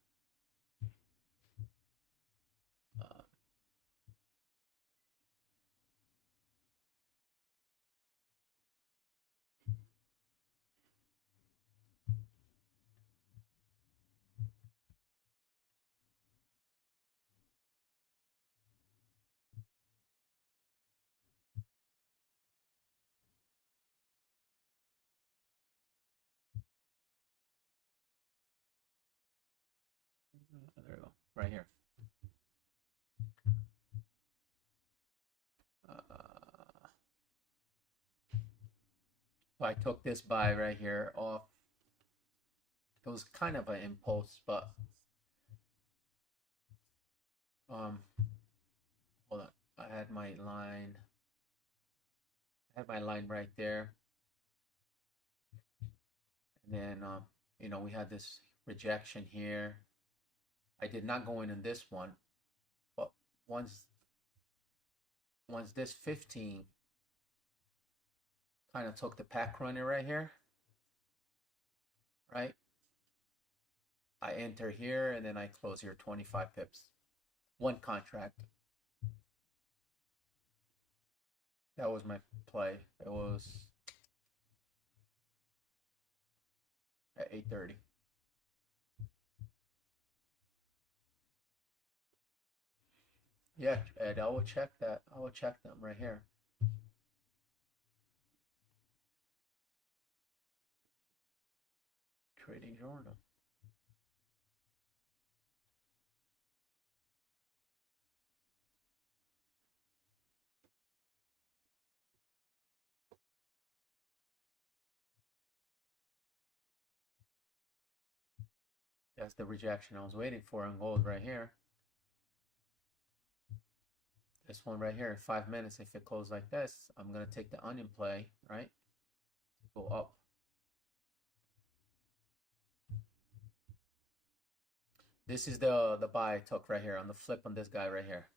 There we go, right here. So I took this buy right here off. It was kind of an impulse, but hold on. I had my line. I had my line right there. And then you know, we had this rejection here. I did not go in this one, but once this 15 kind of took the pack runner right here, right? I enter here and then I close here 25 pips. One contract. That was my play. It was at 8:30. Yeah, Ed, I will check that. I will check them right here. Trading journal. That's the rejection I was waiting for in gold right here. This one right here in 5 minutes, if it closes like this, I'm gonna take the onion play, right? Go up. This is the buy I took right here on the flip on this guy right here.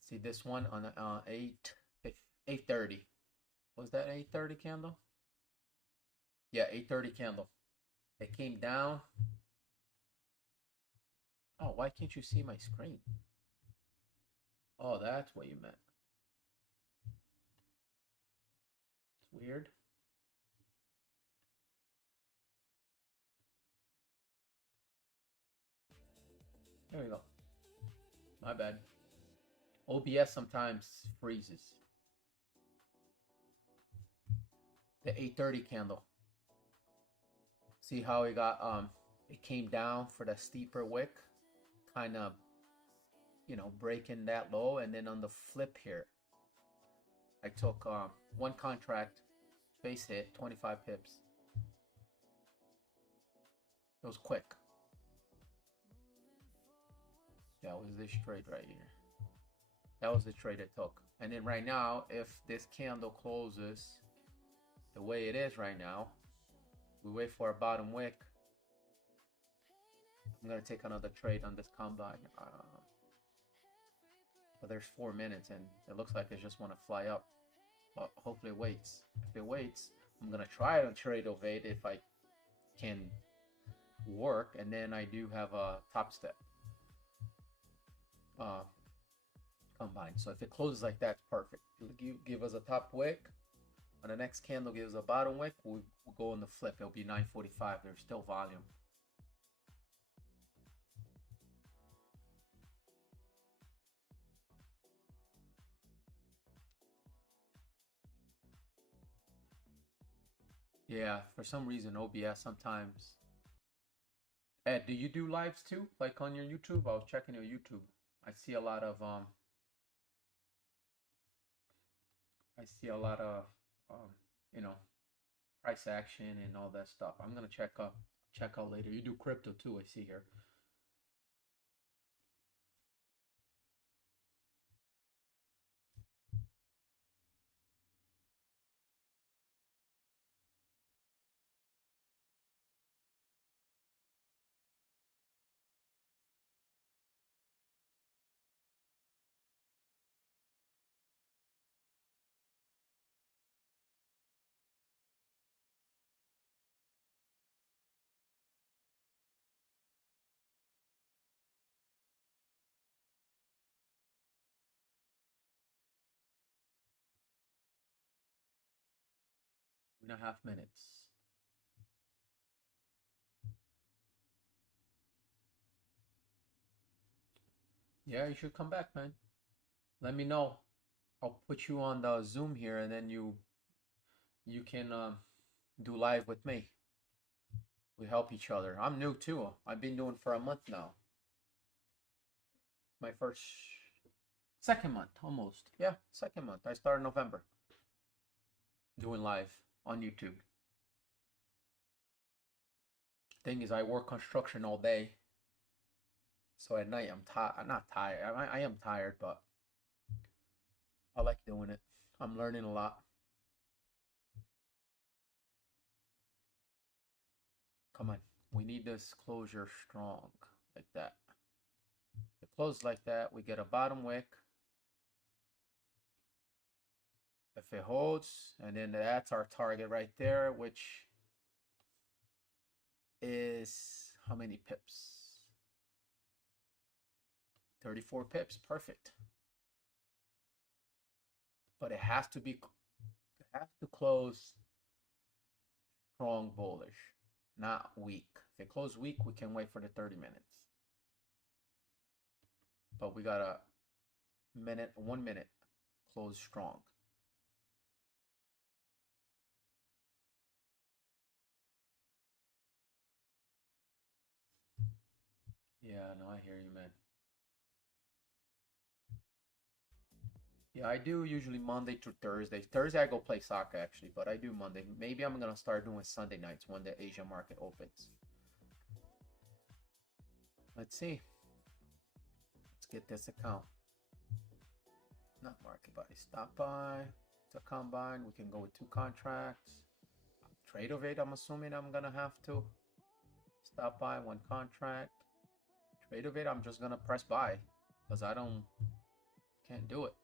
See this one on the 8:30. Was that 8:30 candle? Yeah, 8:30 candle. It came down. Oh, why can't you see my screen? Oh, that's what you meant. It's weird. There we go. My bad. OBS sometimes freezes. The 8:30 candle. See how it got it came down for the steeper wick, kind of, you know, breaking that low, and then on the flip here, I took one contract, face hit, 25 pips. It was quick. That was this trade right here. That was the trade I took. And then right now, if this candle closes the way it is right now, we wait for a bottom wick. I'm gonna take another trade on this combine. But there's 4 minutes and it looks like it just want to fly up. But hopefully it waits. If it waits, I'm gonna try to trade over it if I can work, and then I do have a top step combine. So if it closes like that, it's perfect. Give us a top wick. On the next candle gives a bottom wick, we'll go on the flip. It'll be 9:45. There's still volume. Yeah, for some reason OBS sometimes. Ed, do you do lives too? Like on your YouTube? I was checking your YouTube. I see a lot of you know, price action and all that stuff. I'm gonna check out later. You do crypto too, I see here. Two and a half minutes. Yeah, you should come back, man. Let me know. I'll put you on the Zoom here, and then you can do live with me. We help each other. I'm new too. I've been doing for a month now. My second month almost. Yeah, second month. I started November doing live on YouTube. Thing is, I work construction all day, so at night I'm not tired. I am tired, but I like doing it. I'm learning a lot. Come on, we need this closure strong like that. If it closes like that, we get a bottom wick. If it holds, and then that's our target right there, which is how many pips? 34 pips, perfect. But it has to close strong bullish, not weak. If it closes weak, we can wait for the 30 minutes. but we got a minute, 1 minute, close strong. Yeah, no, I hear you, man. Yeah, I do usually Monday to Thursday. Thursday I go play soccer actually, but I do Monday. Maybe I'm gonna start doing Sunday nights when the Asia market opens. Let's see. Let's get this account. Not market buy. Stop by. To combine. We can go with 2 contracts. Trade of 8. I'm assuming I'm gonna have to. Stop by 1 contract. Trade of 8. I'm just gonna press buy because I can't do it.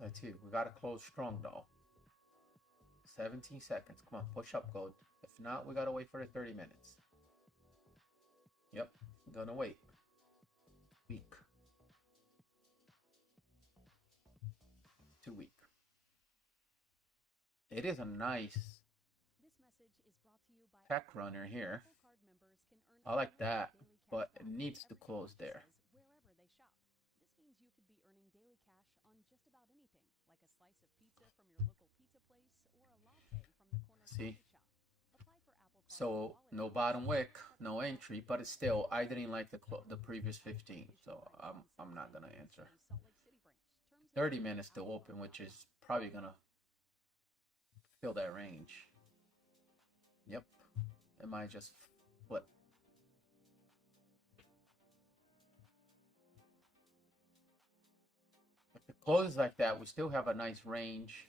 Let's see. We gotta close strong though. 17 seconds. Come on, push up, gold. If not, we gotta wait for the 30 minutes. Yep, gonna wait. Week. 2 week. It is a nice check runner here. I like that, but it needs to close there. See? So no bottom wick, no entry, but it's still, I didn't like the previous 15, so I'm not gonna answer. 30 minutes to open, which is probably gonna fill that range. Yep, it might just flip. If it closes like that, we still have a nice range.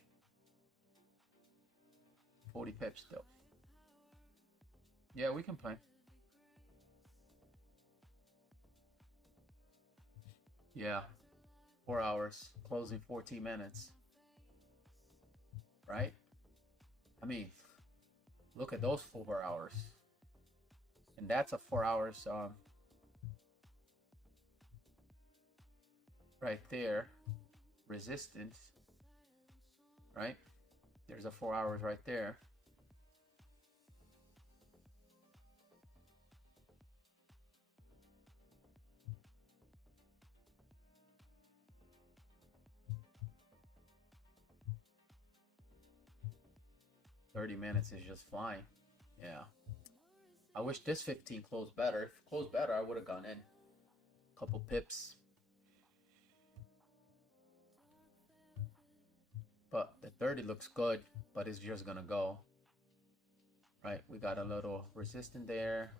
40 pips still. Yeah, we can play. Yeah, 4 hours, closing 14 minutes. Right? I mean, look at those 4 hours. And that's a 4 hours right there. Resistance. Right? There's a 4 hours right there. $30 minutes is just fine. Yeah. I wish this 15 closed better. If it closed better, I would have gone in. Couple pips. But the 30 looks good, but it's just gonna go. Right, we got a little resistance there.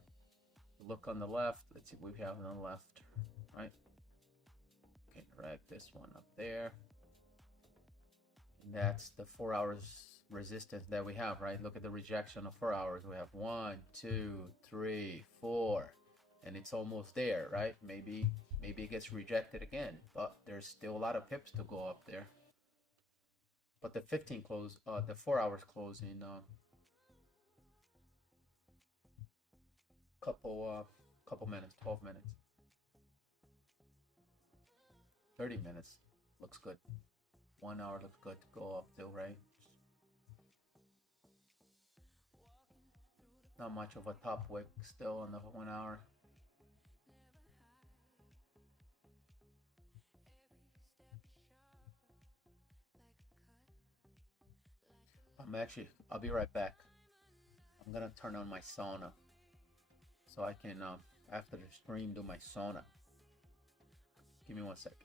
Look on the left. Let's see what we have on the left. Right. Okay, drag this one up there. And that's the 4 hours resistance that we have, right? Look at the rejection of 4 hours. We have 1, 2, 3, 4, and it's almost there, right? Maybe it gets rejected again, but there's still a lot of pips to go up there. But the 15 close, the 4 hours close in couple minutes, 12 minutes, 30 minutes looks good. 1 hour looks good to go up till, right? Not much of a top wick still on the 1 hour. I'll be right back. I'm gonna turn on my sauna so I can, after the stream, do my sauna. Give me 1 second.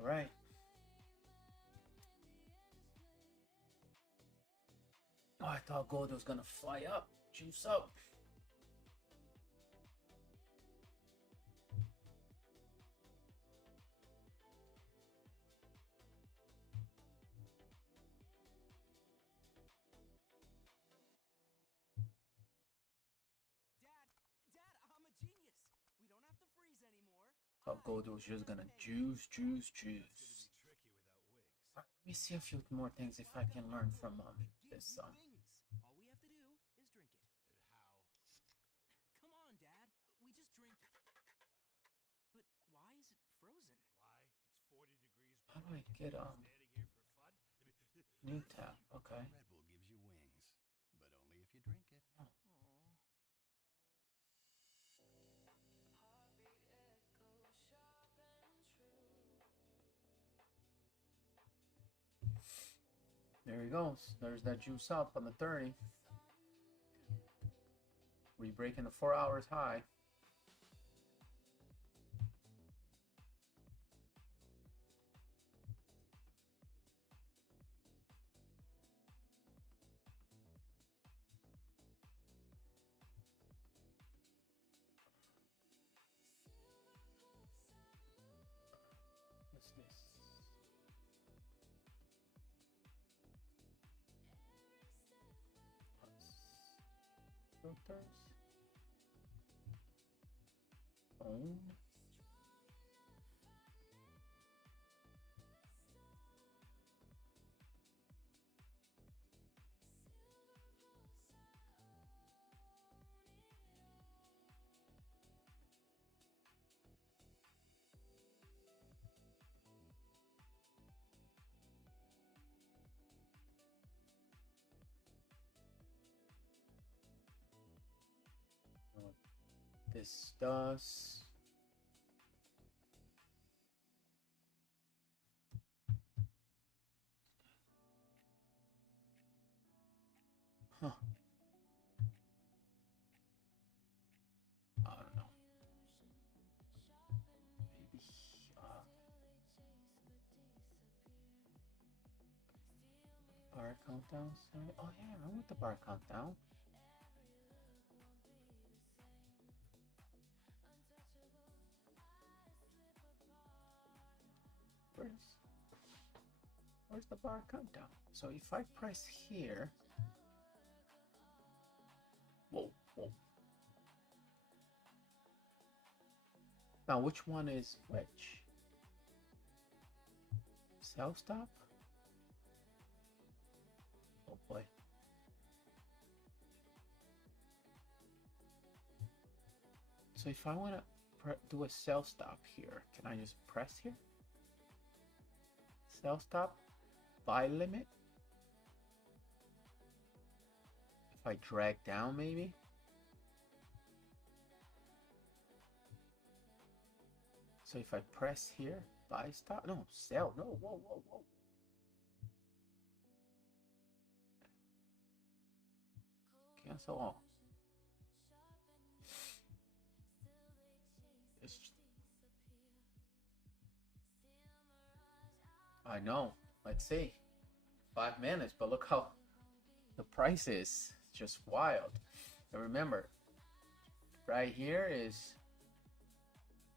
All right. Oh, I thought gold was gonna fly up, juice up. Dad, I'm a genius. We don't have to freeze anymore. Thought gold was just gonna juice. Let me see a few more things if I can learn from this. All we have to do is drink it. How? Come on, Dad. We just drink it. But why is it frozen? Why? It's 40 degrees. How do I get Standing here for fun. new tab? Okay. Red Bull gives you wings, but only if you drink it. Oh. There he goes. There's that juice up on the 30. Re-breaking the 4 hours high. What's this? Filters. Own. What this does. Huh. I don't know. Maybe. Bar countdown. Oh yeah, I want the bar countdown. Where's the bar countdown? So if I press here, whoa. Now which one is which? Self stop? Oh boy. So if I want to do a self stop here, can I just press here? Self stop, buy limit. If I drag down, maybe. So if I press here, buy stop. No, sell. No, whoa. Cancel all. I know. Let's see. 5 minutes, but look how the price is. It's just wild. And remember, right here is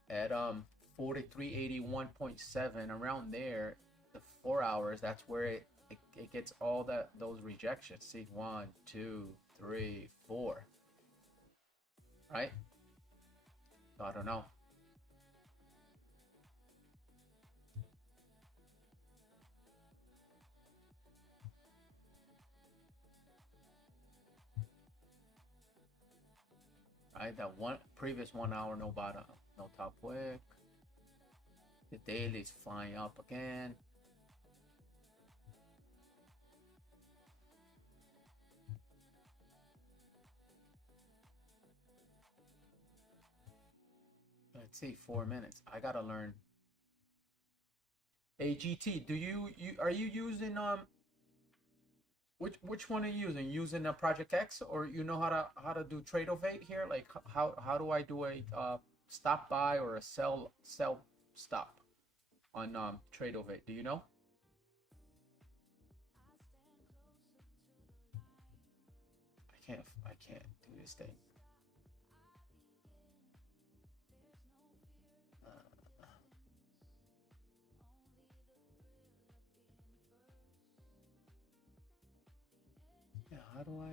at 4381.7, around there, the 4 hours, that's where it gets all those rejections. See, 1, 2, 3, 4. Right? So I don't know. Right, that previous 1 hour, no bottom, no top wick. The daily is flying up again. Let's see, 4 minutes. I gotta learn. AGT, are you using which one are you using? Using a Project X, or you know how to do trade ovate here? Like how do I do a stop buy or a sell stop? on trade of it. Do you know? I can't do this thing. Yeah, how do I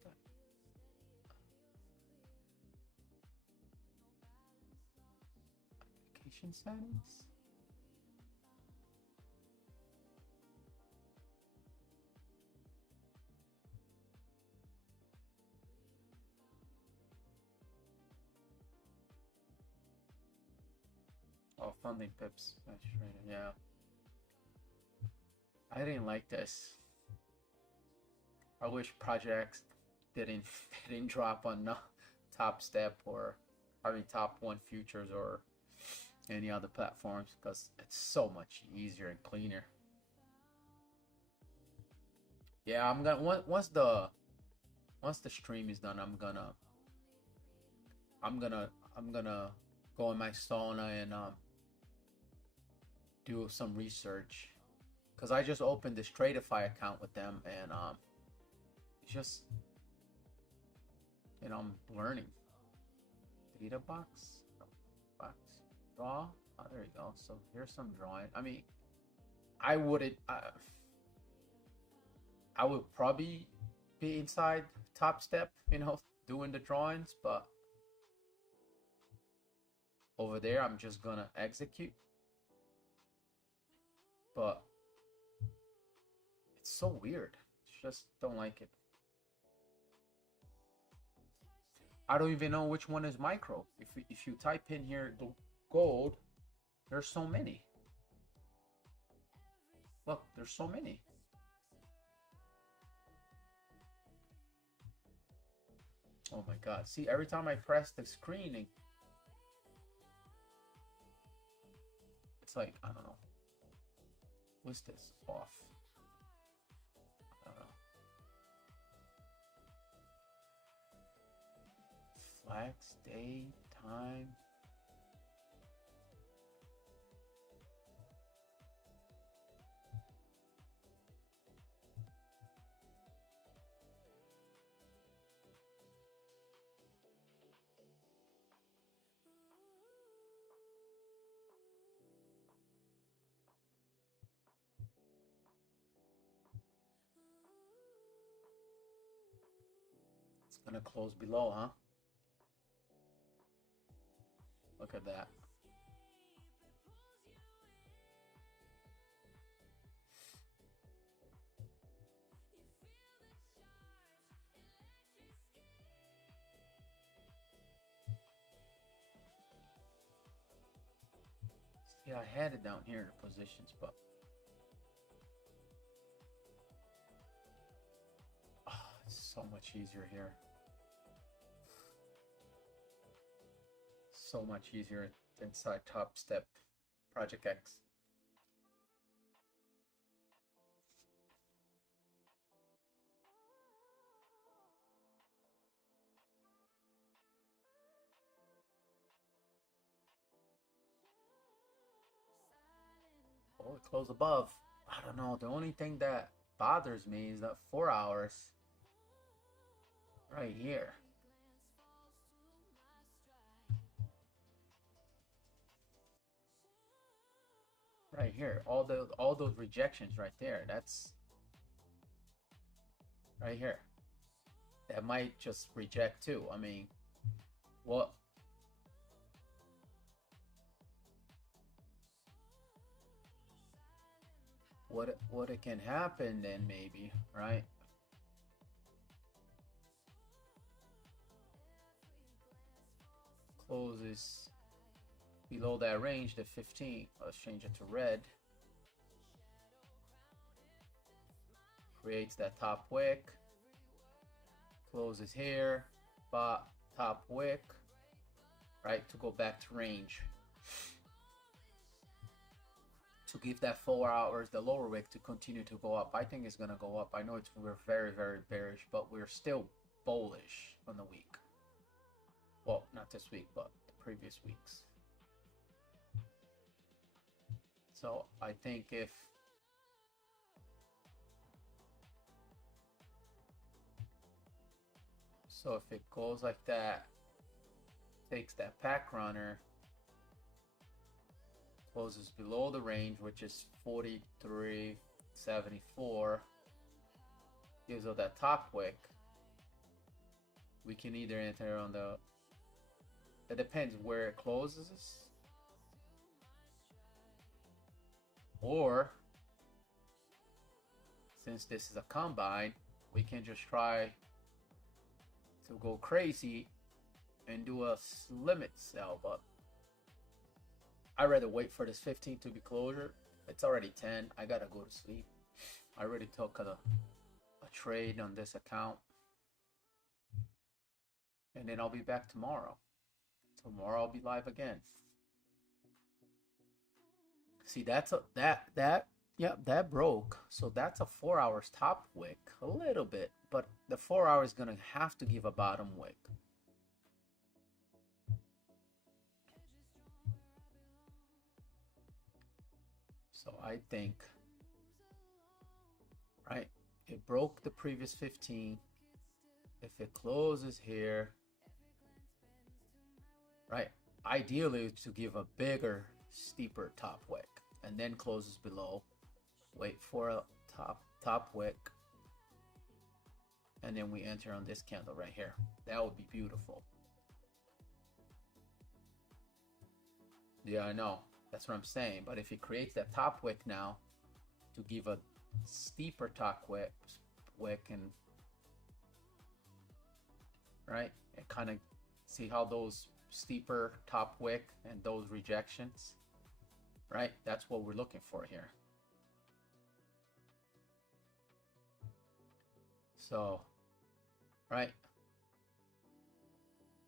stop? Application settings. Oh, funding pips. Yeah. I didn't like this. I wish projects didn't drop on Top Step or top one futures or any other platforms, because it's so much easier and cleaner. Yeah, I'm gonna once the stream is done, I'm gonna go in my sauna and do some research, because I just opened this Tradeify account with them, and it's just, I'm learning. Data box, draw. Oh, there you go. So here's some drawing. I mean, I wouldn't. I would probably be inside Top Step, doing the drawings, but over there I'm just gonna execute. But it's so weird. Just don't like it. I don't even know which one is micro. If you type in here the gold, there's so many. Look, there's so many. Oh my God. See, every time I press the screen, it's like, I don't know. What's this? Off. I don't know. Flags, day, time. It's gonna close below, huh? Look at that. See, I had it down here in the positions, but it's so much easier here. So much easier inside Top Step Project X. Oh, it closed above. I don't know. The only thing that bothers me is that 4 hours right here. Right here, all those rejections right there. That's right here. That might just reject too. I mean, what it can happen then, maybe, right? Closes below that range, the 15. Let's change it to red. Creates that top wick. Closes here, but top wick, right, to go back to range. To give that 4 hours, the lower wick, to continue to go up. I think it's gonna go up. I know we're very, very bearish, but we're still bullish on the week. Well, not this week, but the previous weeks. So I think if it goes like that, takes that pack runner, closes below the range, which is 43.74, gives us that top wick, we can either enter on the, it depends where it closes, or since this is a combine, we can just try to go crazy and do a limit sell. But I'd rather wait for this 15 to be closure. It's already 10. I gotta go to sleep. I already took a trade on this account, and then I'll be back tomorrow. Tomorrow I'll be live again. See, that's a that broke. So that's a 4 hours top wick, a little bit, but the 4 hours is gonna have to give a bottom wick. So I think, right, it broke the previous 15. If it closes here, right, ideally to give a bigger, steeper top wick, and then closes below, wait for a top wick, and then we enter on this candle right here. That would be beautiful. Yeah, I know. That's what I'm saying. But if it creates that top wick now to give a steeper top wick and right, and kind of see how those steeper top wick and those rejections, right? That's what we're looking for here. So, right,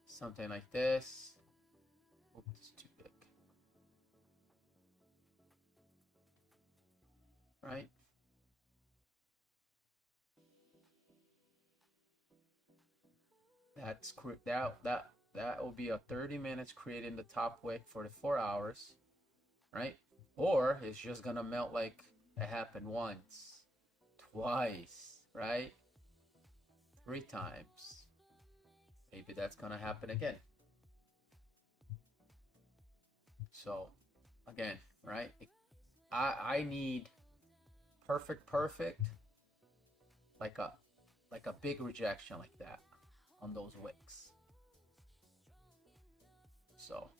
something like this. Oops, it's too big. Right. That will be a 30 minutes creating the top wick for the 4 hours, right? Or it's just gonna melt like it happened once, twice, right? 3 times. Maybe that's gonna happen again. So again, right? I need perfect, like a big rejection like that on those wicks. So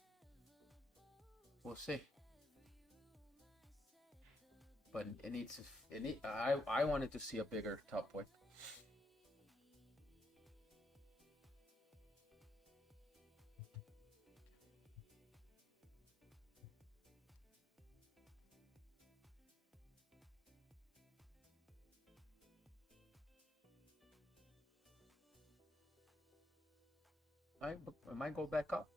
we'll see. But I wanted to see a bigger top wick. I might go back up,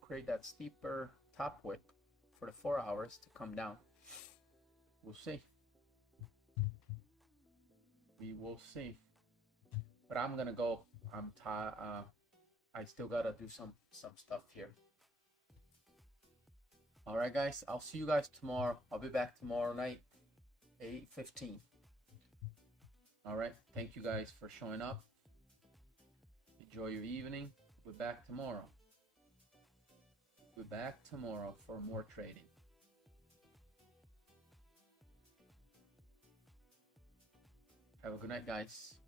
create that steeper top wick for the 4 hours to come down. We'll see. We will see. But I'm gonna go. I'm tired. I still gotta do some stuff here. All right, guys. I'll see you guys tomorrow. I'll be back tomorrow night, 8:15. All right. Thank you guys for showing up. Enjoy your evening. We're back tomorrow. We're back tomorrow for more trading. Have a good night, guys.